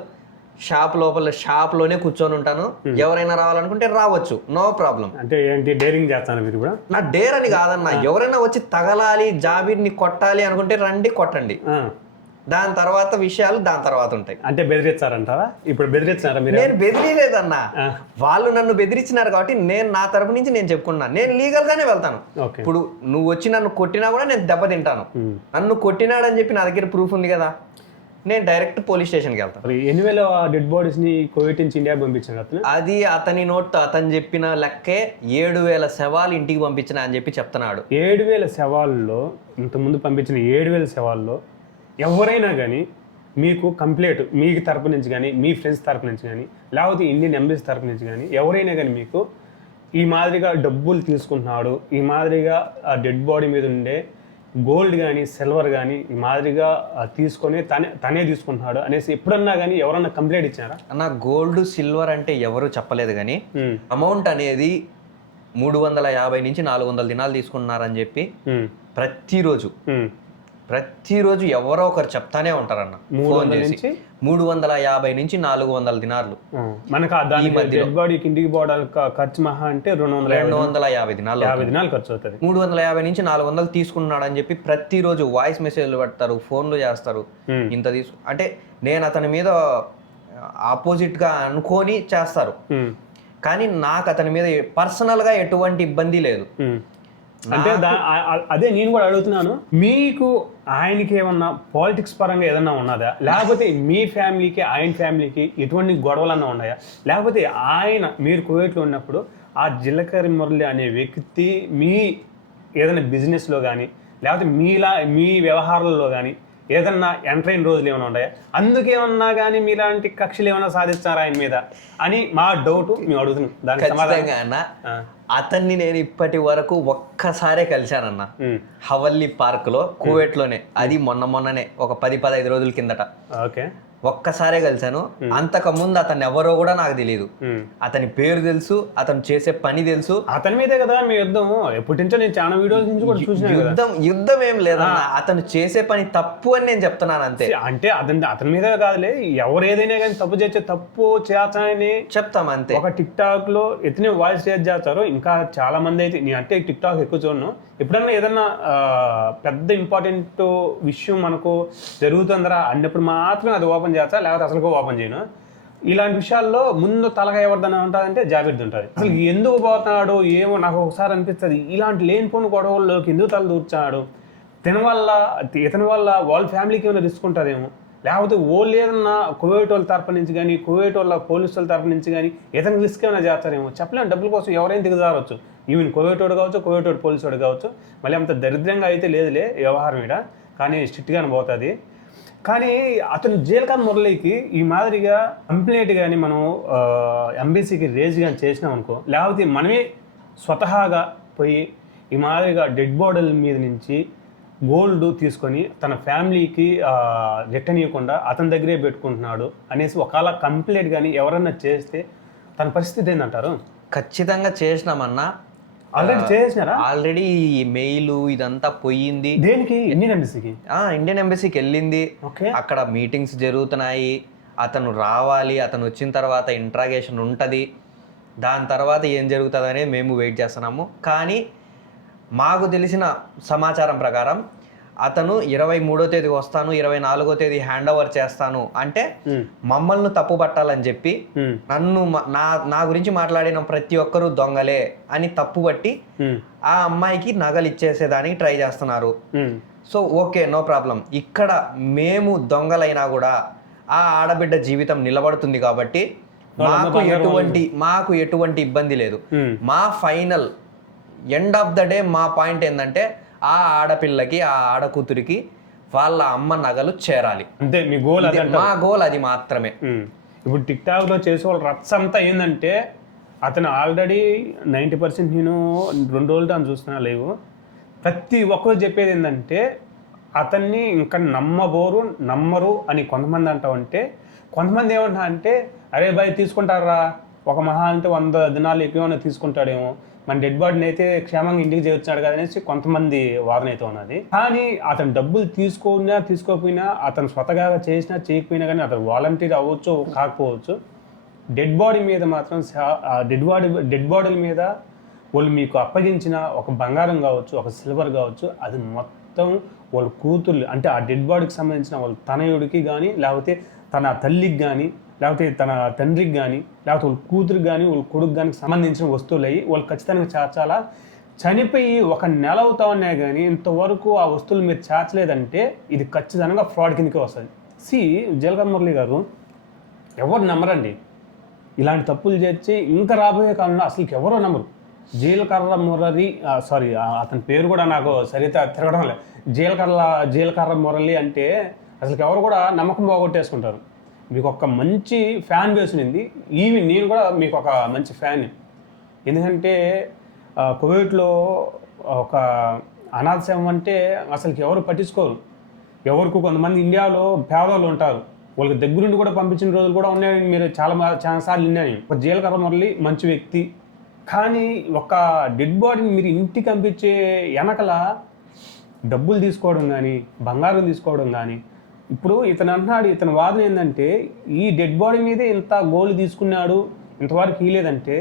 షాప్లోనే కూర్చొని ఉంటాను, ఎవరైనా రావాలనుకుంటే రావచ్చు, నో ప్రాబ్లం. అంటే ఏంటి డేరింగ్ చేస్తాను మీరు కూడా? నా డేర్ అని కాదన్నా, ఎవరైనా వచ్చి తగలాలి, జాబీర్ని కొట్టాలి అనుకుంటే రండి, కొట్టండి. దాని తర్వాత విషయాలు దాని తర్వాత ఉంటాయి. అంటే బెదిరించారంటారా? ఇప్పుడు బెదిరించారా మీరు? నేను బెదిరియలేదన్నా, వాళ్ళు నన్ను బెదిరించినారు కాబట్టి నేను నా తరపు నుంచి నేను చెప్పుకున్నాను. నేను లీగల్ గానే వెళ్తాను. ఇప్పుడు నువ్వు వచ్చి నన్ను కొట్టినా కూడా నేను దెబ్బ తింటాను. నన్ను కొట్టినాడని చెప్పి నా దగ్గర ప్రూఫ్ ఉంది కదా, నేను డైరెక్ట్ పోలీస్ స్టేషన్కి వెళ్తాను. ఎన్ని వేల డెడ్ బాడీస్ ని కువైట్ నుంచి ఇండియా పంపించాను అతను? అది అతని నోట్ అతను చెప్పిన లెక్కే 7,000 శవాలు ఇంటికి పంపించిన అని చెప్పి చెప్తున్నాడు. 7,000 శవాల్లో, ఇంతకుముందు పంపించిన 7,000 శవాల్లో ఎవరైనా కానీ మీకు కంప్లైంట్ మీ తరపు నుంచి కానీ, మీ ఫ్రెండ్స్ తరపు నుంచి కానీ, లేకపోతే ఇండియన్ ఎంబసీ తరపు నుంచి కానీ ఎవరైనా కానీ మీకు ఈ మాదిరిగా డబ్బులు తీసుకుంటున్నాడు, ఈ మాదిరిగా ఆ డెడ్ బాడీ మీద ఉండే గోల్డ్ కానీ సిల్వర్ కానీ ఈ మాదిరిగా తీసుకొని తనే తీసుకుంటున్నాడు అనేసి ఎప్పుడన్నా కానీ ఎవరన్నా కంప్లైంట్ ఇచ్చారా? అన్న గోల్డ్ సిల్వర్ అంటే ఎవరు చెప్పలేదు, కానీ అమౌంట్ అనేది 350 నుంచి 400 దినాలు తీసుకున్నారని చెప్పి ప్రతిరోజు ఎవరో ఒకరు చెప్తానే ఉంటారన్న. 350 నుంచి 400 దినాలు మనకు డెడ్ బాడీకి ఇంటికి పోవడానికి ఖర్చు మహా అంటే 250 దినాలు ఖర్చు అవుతుంది. 350 నుంచి 400 తీసుకున్నాడు అని చెప్పి ప్రతిరోజు వాయిస్ మెసేజ్లు పెడతారు, ఫోన్లు చేస్తారు. ఇంత అంటే నేను అతని మీద ఆపోజిట్ గా అనుకొని చేస్తారు, కానీ నాకు అతని మీద పర్సనల్ గా ఎటువంటి ఇబ్బంది లేదు. అంటే అదే నేను కూడా అడుగుతున్నాను, మీకు ఆయనకి ఏమన్నా పాలిటిక్స్ పరంగా ఏదన్నా ఉన్నదా, లేకపోతే మీ ఫ్యామిలీకి ఆయన ఫ్యామిలీకి ఎటువంటి గొడవలన్నా ఉన్నాయా, లేకపోతే ఆయన మీరు కువైట్లో ఉన్నప్పుడు ఆ జిలకర్ర మురళి అనే వ్యక్తి మీ ఏదైనా బిజినెస్లో కానీ లేకపోతే మీ వ్యవహారాల్లో కానీ ఏదన్నా ఎంటర్ అయిన రోజులు ఏమైనా ఉన్నాయా, అందుకేమన్నా కానీ మీలాంటి కక్షలు ఏమైనా సాధిస్తారా ఆయన మీద అని మా డౌట్ మేము అడుగుతున్నాం. దానికి సమాధానం అతన్ని నేను ఇప్పటి వరకు ఒక్కసారే కలిశానన్న, హవల్లీ పార్క్ లో కువైట్ లోనే. అది మొన్ననే ఒక 10-15 రోజుల కిందట ఒక్కసారే కలిశాను. అంతకు ముందు అతను ఎవరో కూడా నాకు తెలియదు. అతని పేరు తెలుసు, అతను చేసే పని తెలుసు. అతని మీదే కదా మీ యుద్ధం, ఎప్పటి నుంచో నేను చాలా వీడియోల నుంచి కూడా చూసాను. యుద్ధం ఏం లేదన్న, అతను చేసే పని తప్పు అని నేను చెప్తున్నాను అంతే. అంటే అతని మీదే కాదులే, ఎవరు ఏదైనా కానీ తప్పు చేస్తే తప్పు చేస్తానని చెప్తాం అంతే. ఒక టిక్ టాక్ లో ఎతనే వాయిస్ షేర్ చేస్తారు, ఇంకా చాలా మంది అయితే. నేను అంటే టిక్ టాక్ ఎక్కువ చూడను. ఎప్పుడన్నా ఏదన్నా పెద్ద ఇంపార్టెంట్ విషయం మనకు జరుగుతుందరా అన్నప్పుడు మాత్రమే అది ఓపెన్ చేస్తా, లేకపోతే అసలు ఓపెన్ చేయను. ఇలాంటి విషయాల్లో ముందు తలగా ఎవరిదన్నా ఉంటుందంటే జాగ్రత్త ఉంటుంది. అసలు ఎందుకు పోతున్నాడు ఏమో నాకు ఒకసారి అనిపిస్తుంది, ఇలాంటి లేనిపోని గొడవల్లోకి ఎందుకు తల దూర్చాడు, ఇతని వల్ల వాళ్ళ ఫ్యామిలీకి ఏమైనా రిస్క్ ఉంటుందేమో, లేకపోతే వాళ్ళు ఏదన్నా కువైట్ వాళ్ళ తరపు నుంచి కానీ కువైట్ వాళ్ళ పోలీసు వాళ్ళ తరపు నుంచి కానీ ఏదైనా రిస్క్ ఏమైనా చేస్తారేమో చెప్పలేము. డబ్బుల కోసం ఎవరైనా దిగజారవచ్చు, ఈవెన్ కువైట్ వాడు కావచ్చు, కువైట్ వాడు పోలీసు వాడు కావచ్చు. మళ్ళీ అంత దరిద్రంగా అయితే లేదులే వ్యవహారం ఇక్కడ, కానీ స్ట్రిక్ట్గానే పోతుంది. కానీ అతను జిలకర్ర మురళికి ఈ మాదిరిగా కంప్లైంట్ కానీ మనం ఎంబీసీకి రేజ్ కానీ చేసినాం అనుకో, లేకపోతే మనమే స్వతహాగా పోయి ఈ మాదిరిగా డెడ్ బాడీల మీద నుంచి గోల్డ్ తీసుకొని తన ఫ్యామిలీకి రిటర్న్ ఇవ్వకుండా అతని దగ్గరే పెట్టుకుంటున్నాడు అనేసి ఒకవేళ కంప్లైంట్ కానీ ఎవరన్నా చేస్తే తన పరిస్థితి ఏంటంటారు? ఖచ్చితంగా చేసినామన్నా. ఆల్రెడీ చేసినారా? ఆల్రెడీ మెయిల్ ఇదంతా పోయింది. దేనికి? ఇండియన్ ఎంబసీకి. ఇండియన్ ఎంబసీకి వెళ్ళింది. అక్కడ మీటింగ్స్ జరుగుతున్నాయి, అతను రావాలి, అతను వచ్చిన తర్వాత ఇంట్రాగేషన్ ఉంటుంది, దాని తర్వాత ఏం జరుగుతుందనే మేము వెయిట్ చేస్తున్నాము. కానీ మాకు తెలిసిన సమాచారం ప్రకారం అతను 23వ తేదీ వస్తాను, 24వ తేదీ హ్యాండ్ ఓవర్ చేస్తాను అంటే మమ్మల్ని తప్పు పట్టాలని చెప్పి నన్ను నా గురించి మాట్లాడిన ప్రతి ఒక్కరూ దొంగలే అని తప్పు పట్టి ఆ అమ్మాయికి నగలు ఇచ్చేసేదానికి ట్రై చేస్తున్నారు. So okay, no problem. ఇక్కడ మేము దొంగలైనా కూడా ఆ ఆడబిడ్డ జీవితం నిలబడుతుంది కాబట్టి మాకు ఎటువంటి ఇబ్బంది లేదు. మా final end of the day మా పాయింట్ ఏంటంటే ఆ ఆడపిల్లకి, ఆ ఆడకూతురికి వాళ్ళ అమ్మ నగలు చేరాలి అంతే. మీ గోల్? మా గోల్ అది మాత్రమే. ఇప్పుడు టిక్ టాక్ లో చేసే వాళ్ళ రచ్చ అంతా ఏంటంటే అతను ఆల్రెడీ 90% నేను 2 రోజులు అని చూస్తున్నా లేవు. ప్రతి ఒక్కరు చెప్పేది ఏంటంటే అతన్ని ఇంకా నమ్మరు అని కొంతమంది అంటా ఉంటే, కొంతమంది ఏమంటా అంటే అరే బాయ్ తీసుకుంటారా, ఒక మహా అంటే 100 దినాలు ఎక్కువ తీసుకుంటాడేమో, మన డెడ్ బాడీని అయితే క్షేమంగా ఇంటికి చేర్చాడు కదా అనేసి కొంతమంది వాదన అయితే ఉన్నది. కానీ అతను డబ్బులు తీసుకోకపోయినా అతను స్వతహాగా చేసినా చేయకపోయినా కానీ అతను వాలంటీర్ అవ్వచ్చు కాకపోవచ్చు, డెడ్ బాడీ మీద మాత్రం డెడ్ బాడీల మీద వాళ్ళు మీకు అప్పగించిన ఒక బంగారం కావచ్చు, ఒక సిల్వర్ కావచ్చు, అది మొత్తం వాళ్ళ కూతుర్లు అంటే ఆ డెడ్ బాడీకి సంబంధించిన వాళ్ళ తనయుడికి కానీ, లేకపోతే తన తల్లికి కానీ, లేకపోతే తన తండ్రికి కానీ, లేకపోతే వాళ్ళ కూతురికి కానీ, వాళ్ళ కొడుకు కానీ సంబంధించిన వస్తువులు అయ్యి వాళ్ళు ఖచ్చితంగా చేర్చాలా. చనిపోయి 1 నెల అవుతా ఉన్నాయి కానీ ఇంతవరకు ఆ వస్తువులు మీరు చేర్చలేదంటే ఇది ఖచ్చితంగా ఫ్రాడ్ కిందకే వస్తుంది. జీలకర్ర మురళి గారు ఎవరు నమ్మరండి ఇలాంటి తప్పులు చేర్చి. ఇంకా రాబోయే కాలంలో అసలుకి ఎవరో నమ్మరు. జీలకర్ర మురళి సారీ అతని పేరు కూడా నాకు సరిగ్గా తిరగడం లేదు. జీలకర్ర మురళి అంటే అసలు ఎవరు కూడా నమ్మకం పోగొట్టేసుకుంటారు. మీకు ఒక మంచి ఫ్యాన్ బేస్ ఉంది. నేను కూడా మీకు ఒక మంచి ఫ్యాన్. ఎందుకంటే కువైట్లో ఒక అనాథశవం అంటే అసలుకి ఎవరు పట్టించుకోరు. ఎవరికి కొంతమంది ఇండియాలో పేదవాళ్ళు ఉంటారు, వాళ్ళకి దగ్గరుండి కూడా పంపించిన రోజులు కూడా ఉన్నాయని మీరు చాలాసార్లు విన్నాను. ఒక జీలకర్ర మురళి మంచి వ్యక్తి, కానీ ఒక డెడ్ బాడీని మీరు ఇంటికి పంపించే వెనకల డబ్బులు తీసుకోవడం కానీ, బంగారం తీసుకోవడం కానీ. ఇప్పుడు ఇతను అంటున్నాడు, ఇతని వాదన ఏంటంటే ఈ డెడ్ బాడీ మీదే ఇంత గోల్డ్ తీసుకున్నాడు, ఇంతవరకు ఇవ్వలేదంటే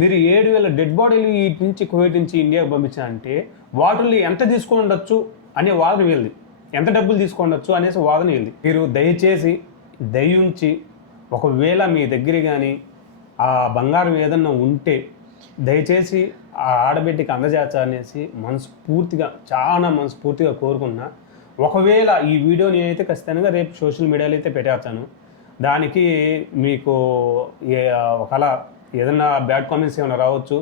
మీరు 7,000 డెడ్ బాడీలు వీటి నుంచి కువైట్ నుంచి ఇండియాకి పంపించారంటే వాటిల్లో ఎంత తీసుకొని ఉండొచ్చు అనే వాదన వీళ్ళది. ఎంత డబ్బులు తీసుకుండొచ్చు అనేసి వాదన వెళ్ళి. మీరు దయచేసి దయించి ఒకవేళ మీ దగ్గర కానీ ఆ బంగారం ఏదన్నా ఉంటే దయచేసి ఆ ఆడబిడ్డకి అందజేర్చాలనేసి చాలా మనస్ఫూర్తిగా కోరుకున్నా. ఒకవేళ ఈ వీడియో నేనైతే ఖచ్చితంగా రేపు సోషల్ మీడియాలో అయితే పెట్టేస్తాను. దానికి మీకు ఒకలా ఏదన్నా బ్యాడ్ కామెంట్స్ ఏమైనా రావచ్చు.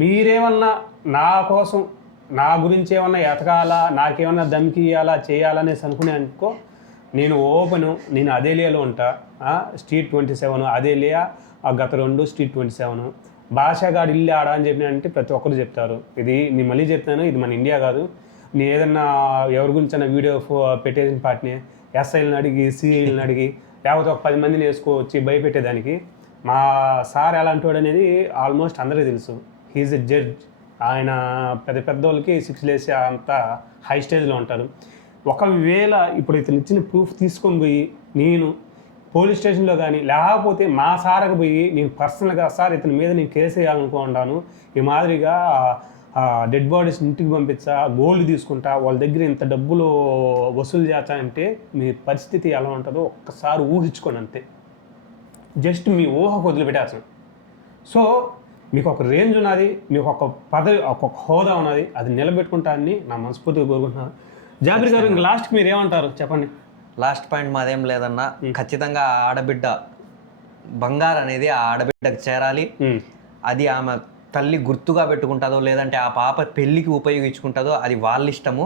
మీరేమన్నా నా కోసం నా గురించి ఏమన్నా ఎతకాలా, నాకేమన్నా దమ్కి ఇవ్వాలా, చేయాలనేసి అనుకునే అనుకో, నేను నేను అదేలియాలో ఉంటా. స్ట్రీట్ 27 అదేలియా, గత 2 స్ట్రీట్ 27. భాషగాడు ఇల్లు ఆడ అని చెప్పినంటే ప్రతి ఒక్కరు చెప్తారు. ఇది నేను మళ్ళీ చెప్తాను, ఇది మన ఇండియా కాదు. నేను ఏదన్నా ఎవరి గురించి అన్న వీడియో పెట్టేసిన పాటిని ఎస్ఐలను అడిగి, సిఐలను అడిగి, లేకపోతే ఒక 10 మందిని వేసుకోవచ్చి భయపెట్టేదానికి. మా సార్ ఎలాంటి వాడు అనేది ఆల్మోస్ట్ అందరికీ తెలుసు. He is a judge. ఆయన పెద్ద వాళ్ళకి 6 లేసి అంత హై స్టేజ్లో ఉంటారు. ఒకవేళ ఇప్పుడు ఇతను ఇచ్చిన ప్రూఫ్ తీసుకొని పోయి నేను పోలీస్ స్టేషన్లో కానీ, లేకపోతే మా సార్కి పోయి నేను పర్సనల్గా సార్ ఇతని మీద నేను కేసు వేయాలనుకుంటాను, ఈ మాదిరిగా డెడ్ బాడీస్ ఇంటికి పంపించా, గోల్డ్ తీసుకుంటా, వాళ్ళ దగ్గర ఇంత డబ్బులు వసూలు చేస్తానంటే మీ పరిస్థితి ఎలా ఉంటుందో ఒక్కసారి ఊహించుకోండి అంతే. జస్ట్ మీ ఊహకు వదిలిపెట్టేస్తాను. సో మీకు ఒక రేంజ్ ఉన్నది, మీకు ఒక పదవి, ఒక హోదా ఉన్నది, అది నిలబెట్టుకుంటానని నా మనస్ఫూర్తిగా కోరుకుంటున్నాను. జాబిర్ గారు ఇంకా లాస్ట్కి మీరు ఏమంటారు చెప్పండి. లాస్ట్ పాయింట్ మాదేం లేదన్నా, ఖచ్చితంగా ఆడబిడ్డ బంగారు అనేది ఆ ఆడబిడ్డకు చేరాలి. అది ఆమె తల్లి గుర్తుగా పెట్టుకుంటుందో లేదంటే ఆ పాప పెళ్లికి ఉపయోగించుకుంటుందో అది వాళ్ళ ఇష్టము.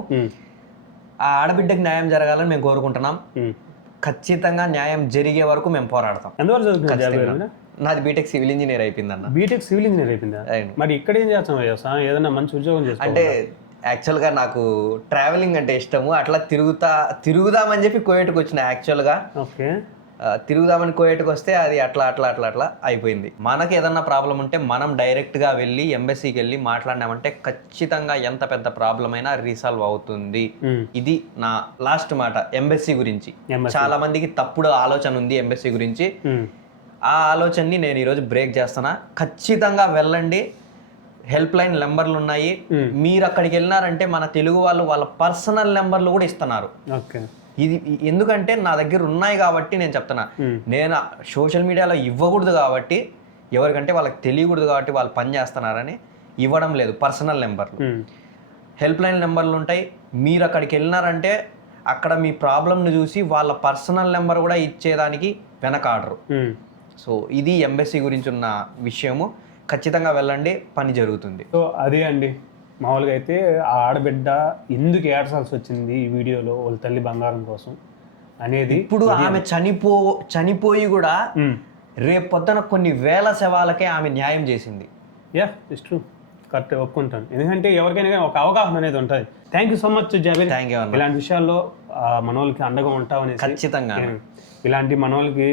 ఆ ఆడబిడ్డకి న్యాయం జరగాలని మేము కోరుకుంటున్నాం. ఖచ్చితంగా న్యాయం జరిగే వరకు మేము పోరాడతాం. నాది బీటెక్ సివిల్ ఇంజనీర్ అయిపోయిందన్న. బీటెక్ సివిల్ ఇంజనీర్ అయిపోయిందా? మరి ఇక్కడ ఏం చేస్తాం? ఏదైనా మంచి ఉద్యోగం చేస్తా అంటే యాక్చువల్గా నాకు ట్రావెలింగ్ అంటే ఇష్టము. అట్లా తిరుగుదామని చెప్పి కోయేట్కి వచ్చిన. యాక్చువల్గా ఓకే, తిరుగుదామని కోయేట్కి వస్తే అది అట్లా అయిపోయింది. మనకి ఏదన్నా ప్రాబ్లం ఉంటే మనం డైరెక్ట్గా వెళ్ళి ఎంబసీకి వెళ్ళి మాట్లాడినామంటే ఖచ్చితంగా ఎంత పెద్ద ప్రాబ్లం అయినా రీసాల్వ్ అవుతుంది. ఇది నా లాస్ట్ మాట ఎంబసీ గురించి. చాలా మందికి తప్పుడు ఆలోచన ఉంది ఎంబసీ గురించి. ఆ ఆలోచనని నేను ఈరోజు బ్రేక్ చేస్తున్నా. ఖచ్చితంగా వెళ్ళండి. హెల్ప్ లైన్ నెంబర్లు ఉన్నాయి. మీరు అక్కడికి వెళ్ళినారంటే మన తెలుగు వాళ్ళ పర్సనల్ నెంబర్లు కూడా ఇస్తున్నారు. ఇది ఎందుకంటే నా దగ్గర ఉన్నాయి కాబట్టి నేను చెప్తున్నా. నేను సోషల్ మీడియాలో ఇవ్వకూడదు కాబట్టి, ఎవరికంటే వాళ్ళకి తెలియకూడదు కాబట్టి వాళ్ళు పని చేస్తున్నారని ఇవ్వడం లేదు. పర్సనల్ నెంబర్లు, హెల్ప్ లైన్ నెంబర్లు ఉంటాయి. మీరు అక్కడికి వెళ్ళినారంటే అక్కడ మీ ప్రాబ్లంను చూసి వాళ్ళ పర్సనల్ నెంబర్ కూడా ఇచ్చేదానికి వెనకాడరు. సో ఇది ఎంబసీ గురించి ఉన్న విషయము. ఖచ్చితంగా వెళ్ళండి, పని జరుగుతుంది. సో అదే అండి, మామూలుగా అయితే ఆ ఆడబిడ్డ ఎందుకు ఏడ్చాల్సి వచ్చింది ఈ వీడియోలో వాళ్ళ తల్లి బంగారం కోసం అనేది. ఇప్పుడు ఆమె చనిపోయి కూడా రేపు పొద్దున కొన్ని వేల శవాలకే ఆమె న్యాయం చేసింది. ఇట్స్ ట్రూ, కరెక్ట్, ఒప్పుకుంటాను. ఎందుకంటే ఎవరికైనా కానీ ఒక అవగాహన అనేది ఉంటుంది. Thank you so much Jabir. Thank you. ఇలాంటి విషయాల్లో మన వాళ్ళకి అండగా ఉంటాం అనేసి. ఖచ్చితంగా ఇలాంటి మన వాళ్ళకి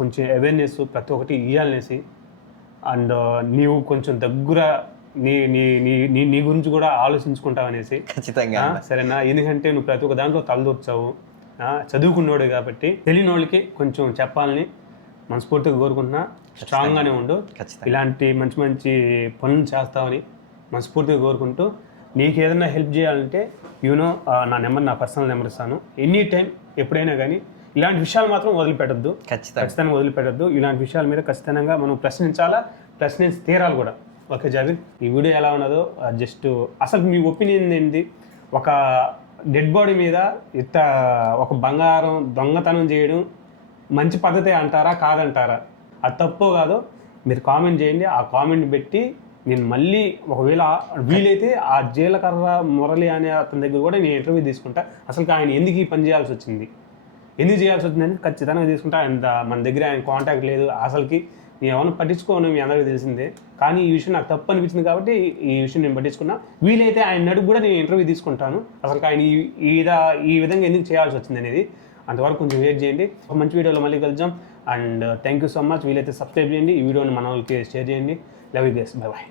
కొంచెం అవేర్నెస్ ప్రతి ఒక్కటి ఇవ్వాలనేసి. అండ్ నీవు కొంచెం దగ్గర నీ గురించి కూడా ఆలోచించుకుంటావు అనేసి. ఖచ్చితంగా సరేనా? ఎందుకంటే నువ్వు ప్రతి ఒక్క దాంట్లో తలదొచ్చావు, చదువుకున్నోడు కాబట్టి తెలియని వాళ్ళకి కొంచెం చెప్పాలని మనస్ఫూర్తిగా కోరుకుంటున్నా. స్ట్రాంగ్గానే ఉండు, ఇలాంటి మంచి మంచి పనులు చేస్తావని మనస్ఫూర్తిగా కోరుకుంటూ నీకు ఏదైనా హెల్ప్ చేయాలంటే నా నెంబర్, నా పర్సనల్ నెంబర్ ఇస్తాను. ఎనీ టైం ఎప్పుడైనా కానీ ఇలాంటి విషయాలు మాత్రం వదిలిపెట్టద్దు, ఖచ్చితంగా వదిలిపెట్టద్దు. ఇలాంటి విషయాల మీద ఖచ్చితంగా మనం ప్రశ్నించి తీరాలి కూడా. ఓకే జావేద్, ఈ వీడియో ఎలా ఉన్నదో జస్ట్ అసలు మీ ఒపీనియన్ ఏంటి? ఒక డెడ్ బాడీ మీద ఇంత ఒక బంగారం దొంగతనం చేయడం మంచి పద్ధతి అంటారా కాదంటారా? అది తప్పో కాదో మీరు కామెంట్ చేయండి. ఆ కామెంట్ పెట్టి నేను మళ్ళీ ఒకవేళ వీలైతే ఆ జీలకర్ర మురళి అనే అతని దగ్గర కూడా నేను ఇంటర్వ్యూ తీసుకుంటా. అసలు ఆయన ఎందుకు ఈ పని చేయాల్సి వచ్చింది అనేది ఖచ్చితంగా తీసుకుంటా. మన దగ్గర ఆయన కాంటాక్ట్ లేదు అసలుకి, నేను ఏమైనా పట్టించుకోను, మీ అందరికీ తెలిసిందే. కానీ ఈ విషయం నాకు తప్పు అనిపించింది కాబట్టి ఈ విషయం నేను పట్టించుకున్నా. వీలైతే ఆయన అడుగు కూడా నేను ఇంటర్వ్యూ తీసుకుంటాను. అసలు ఆయన ఈ విధంగా ఎందుకు చేయాల్సి వచ్చింది అనేది. అంతవరకు కొంచెం వెయిట్ చేయండి. ఒక మంచి వీడియోలో మళ్ళీ కలుద్దాం. And thank you so much. వీలైతే సబ్స్క్రైబ్ చేయండి, ఈ వీడియోని మన వాళ్ళకి షేర్ చేయండి. Love you guys, bye bye.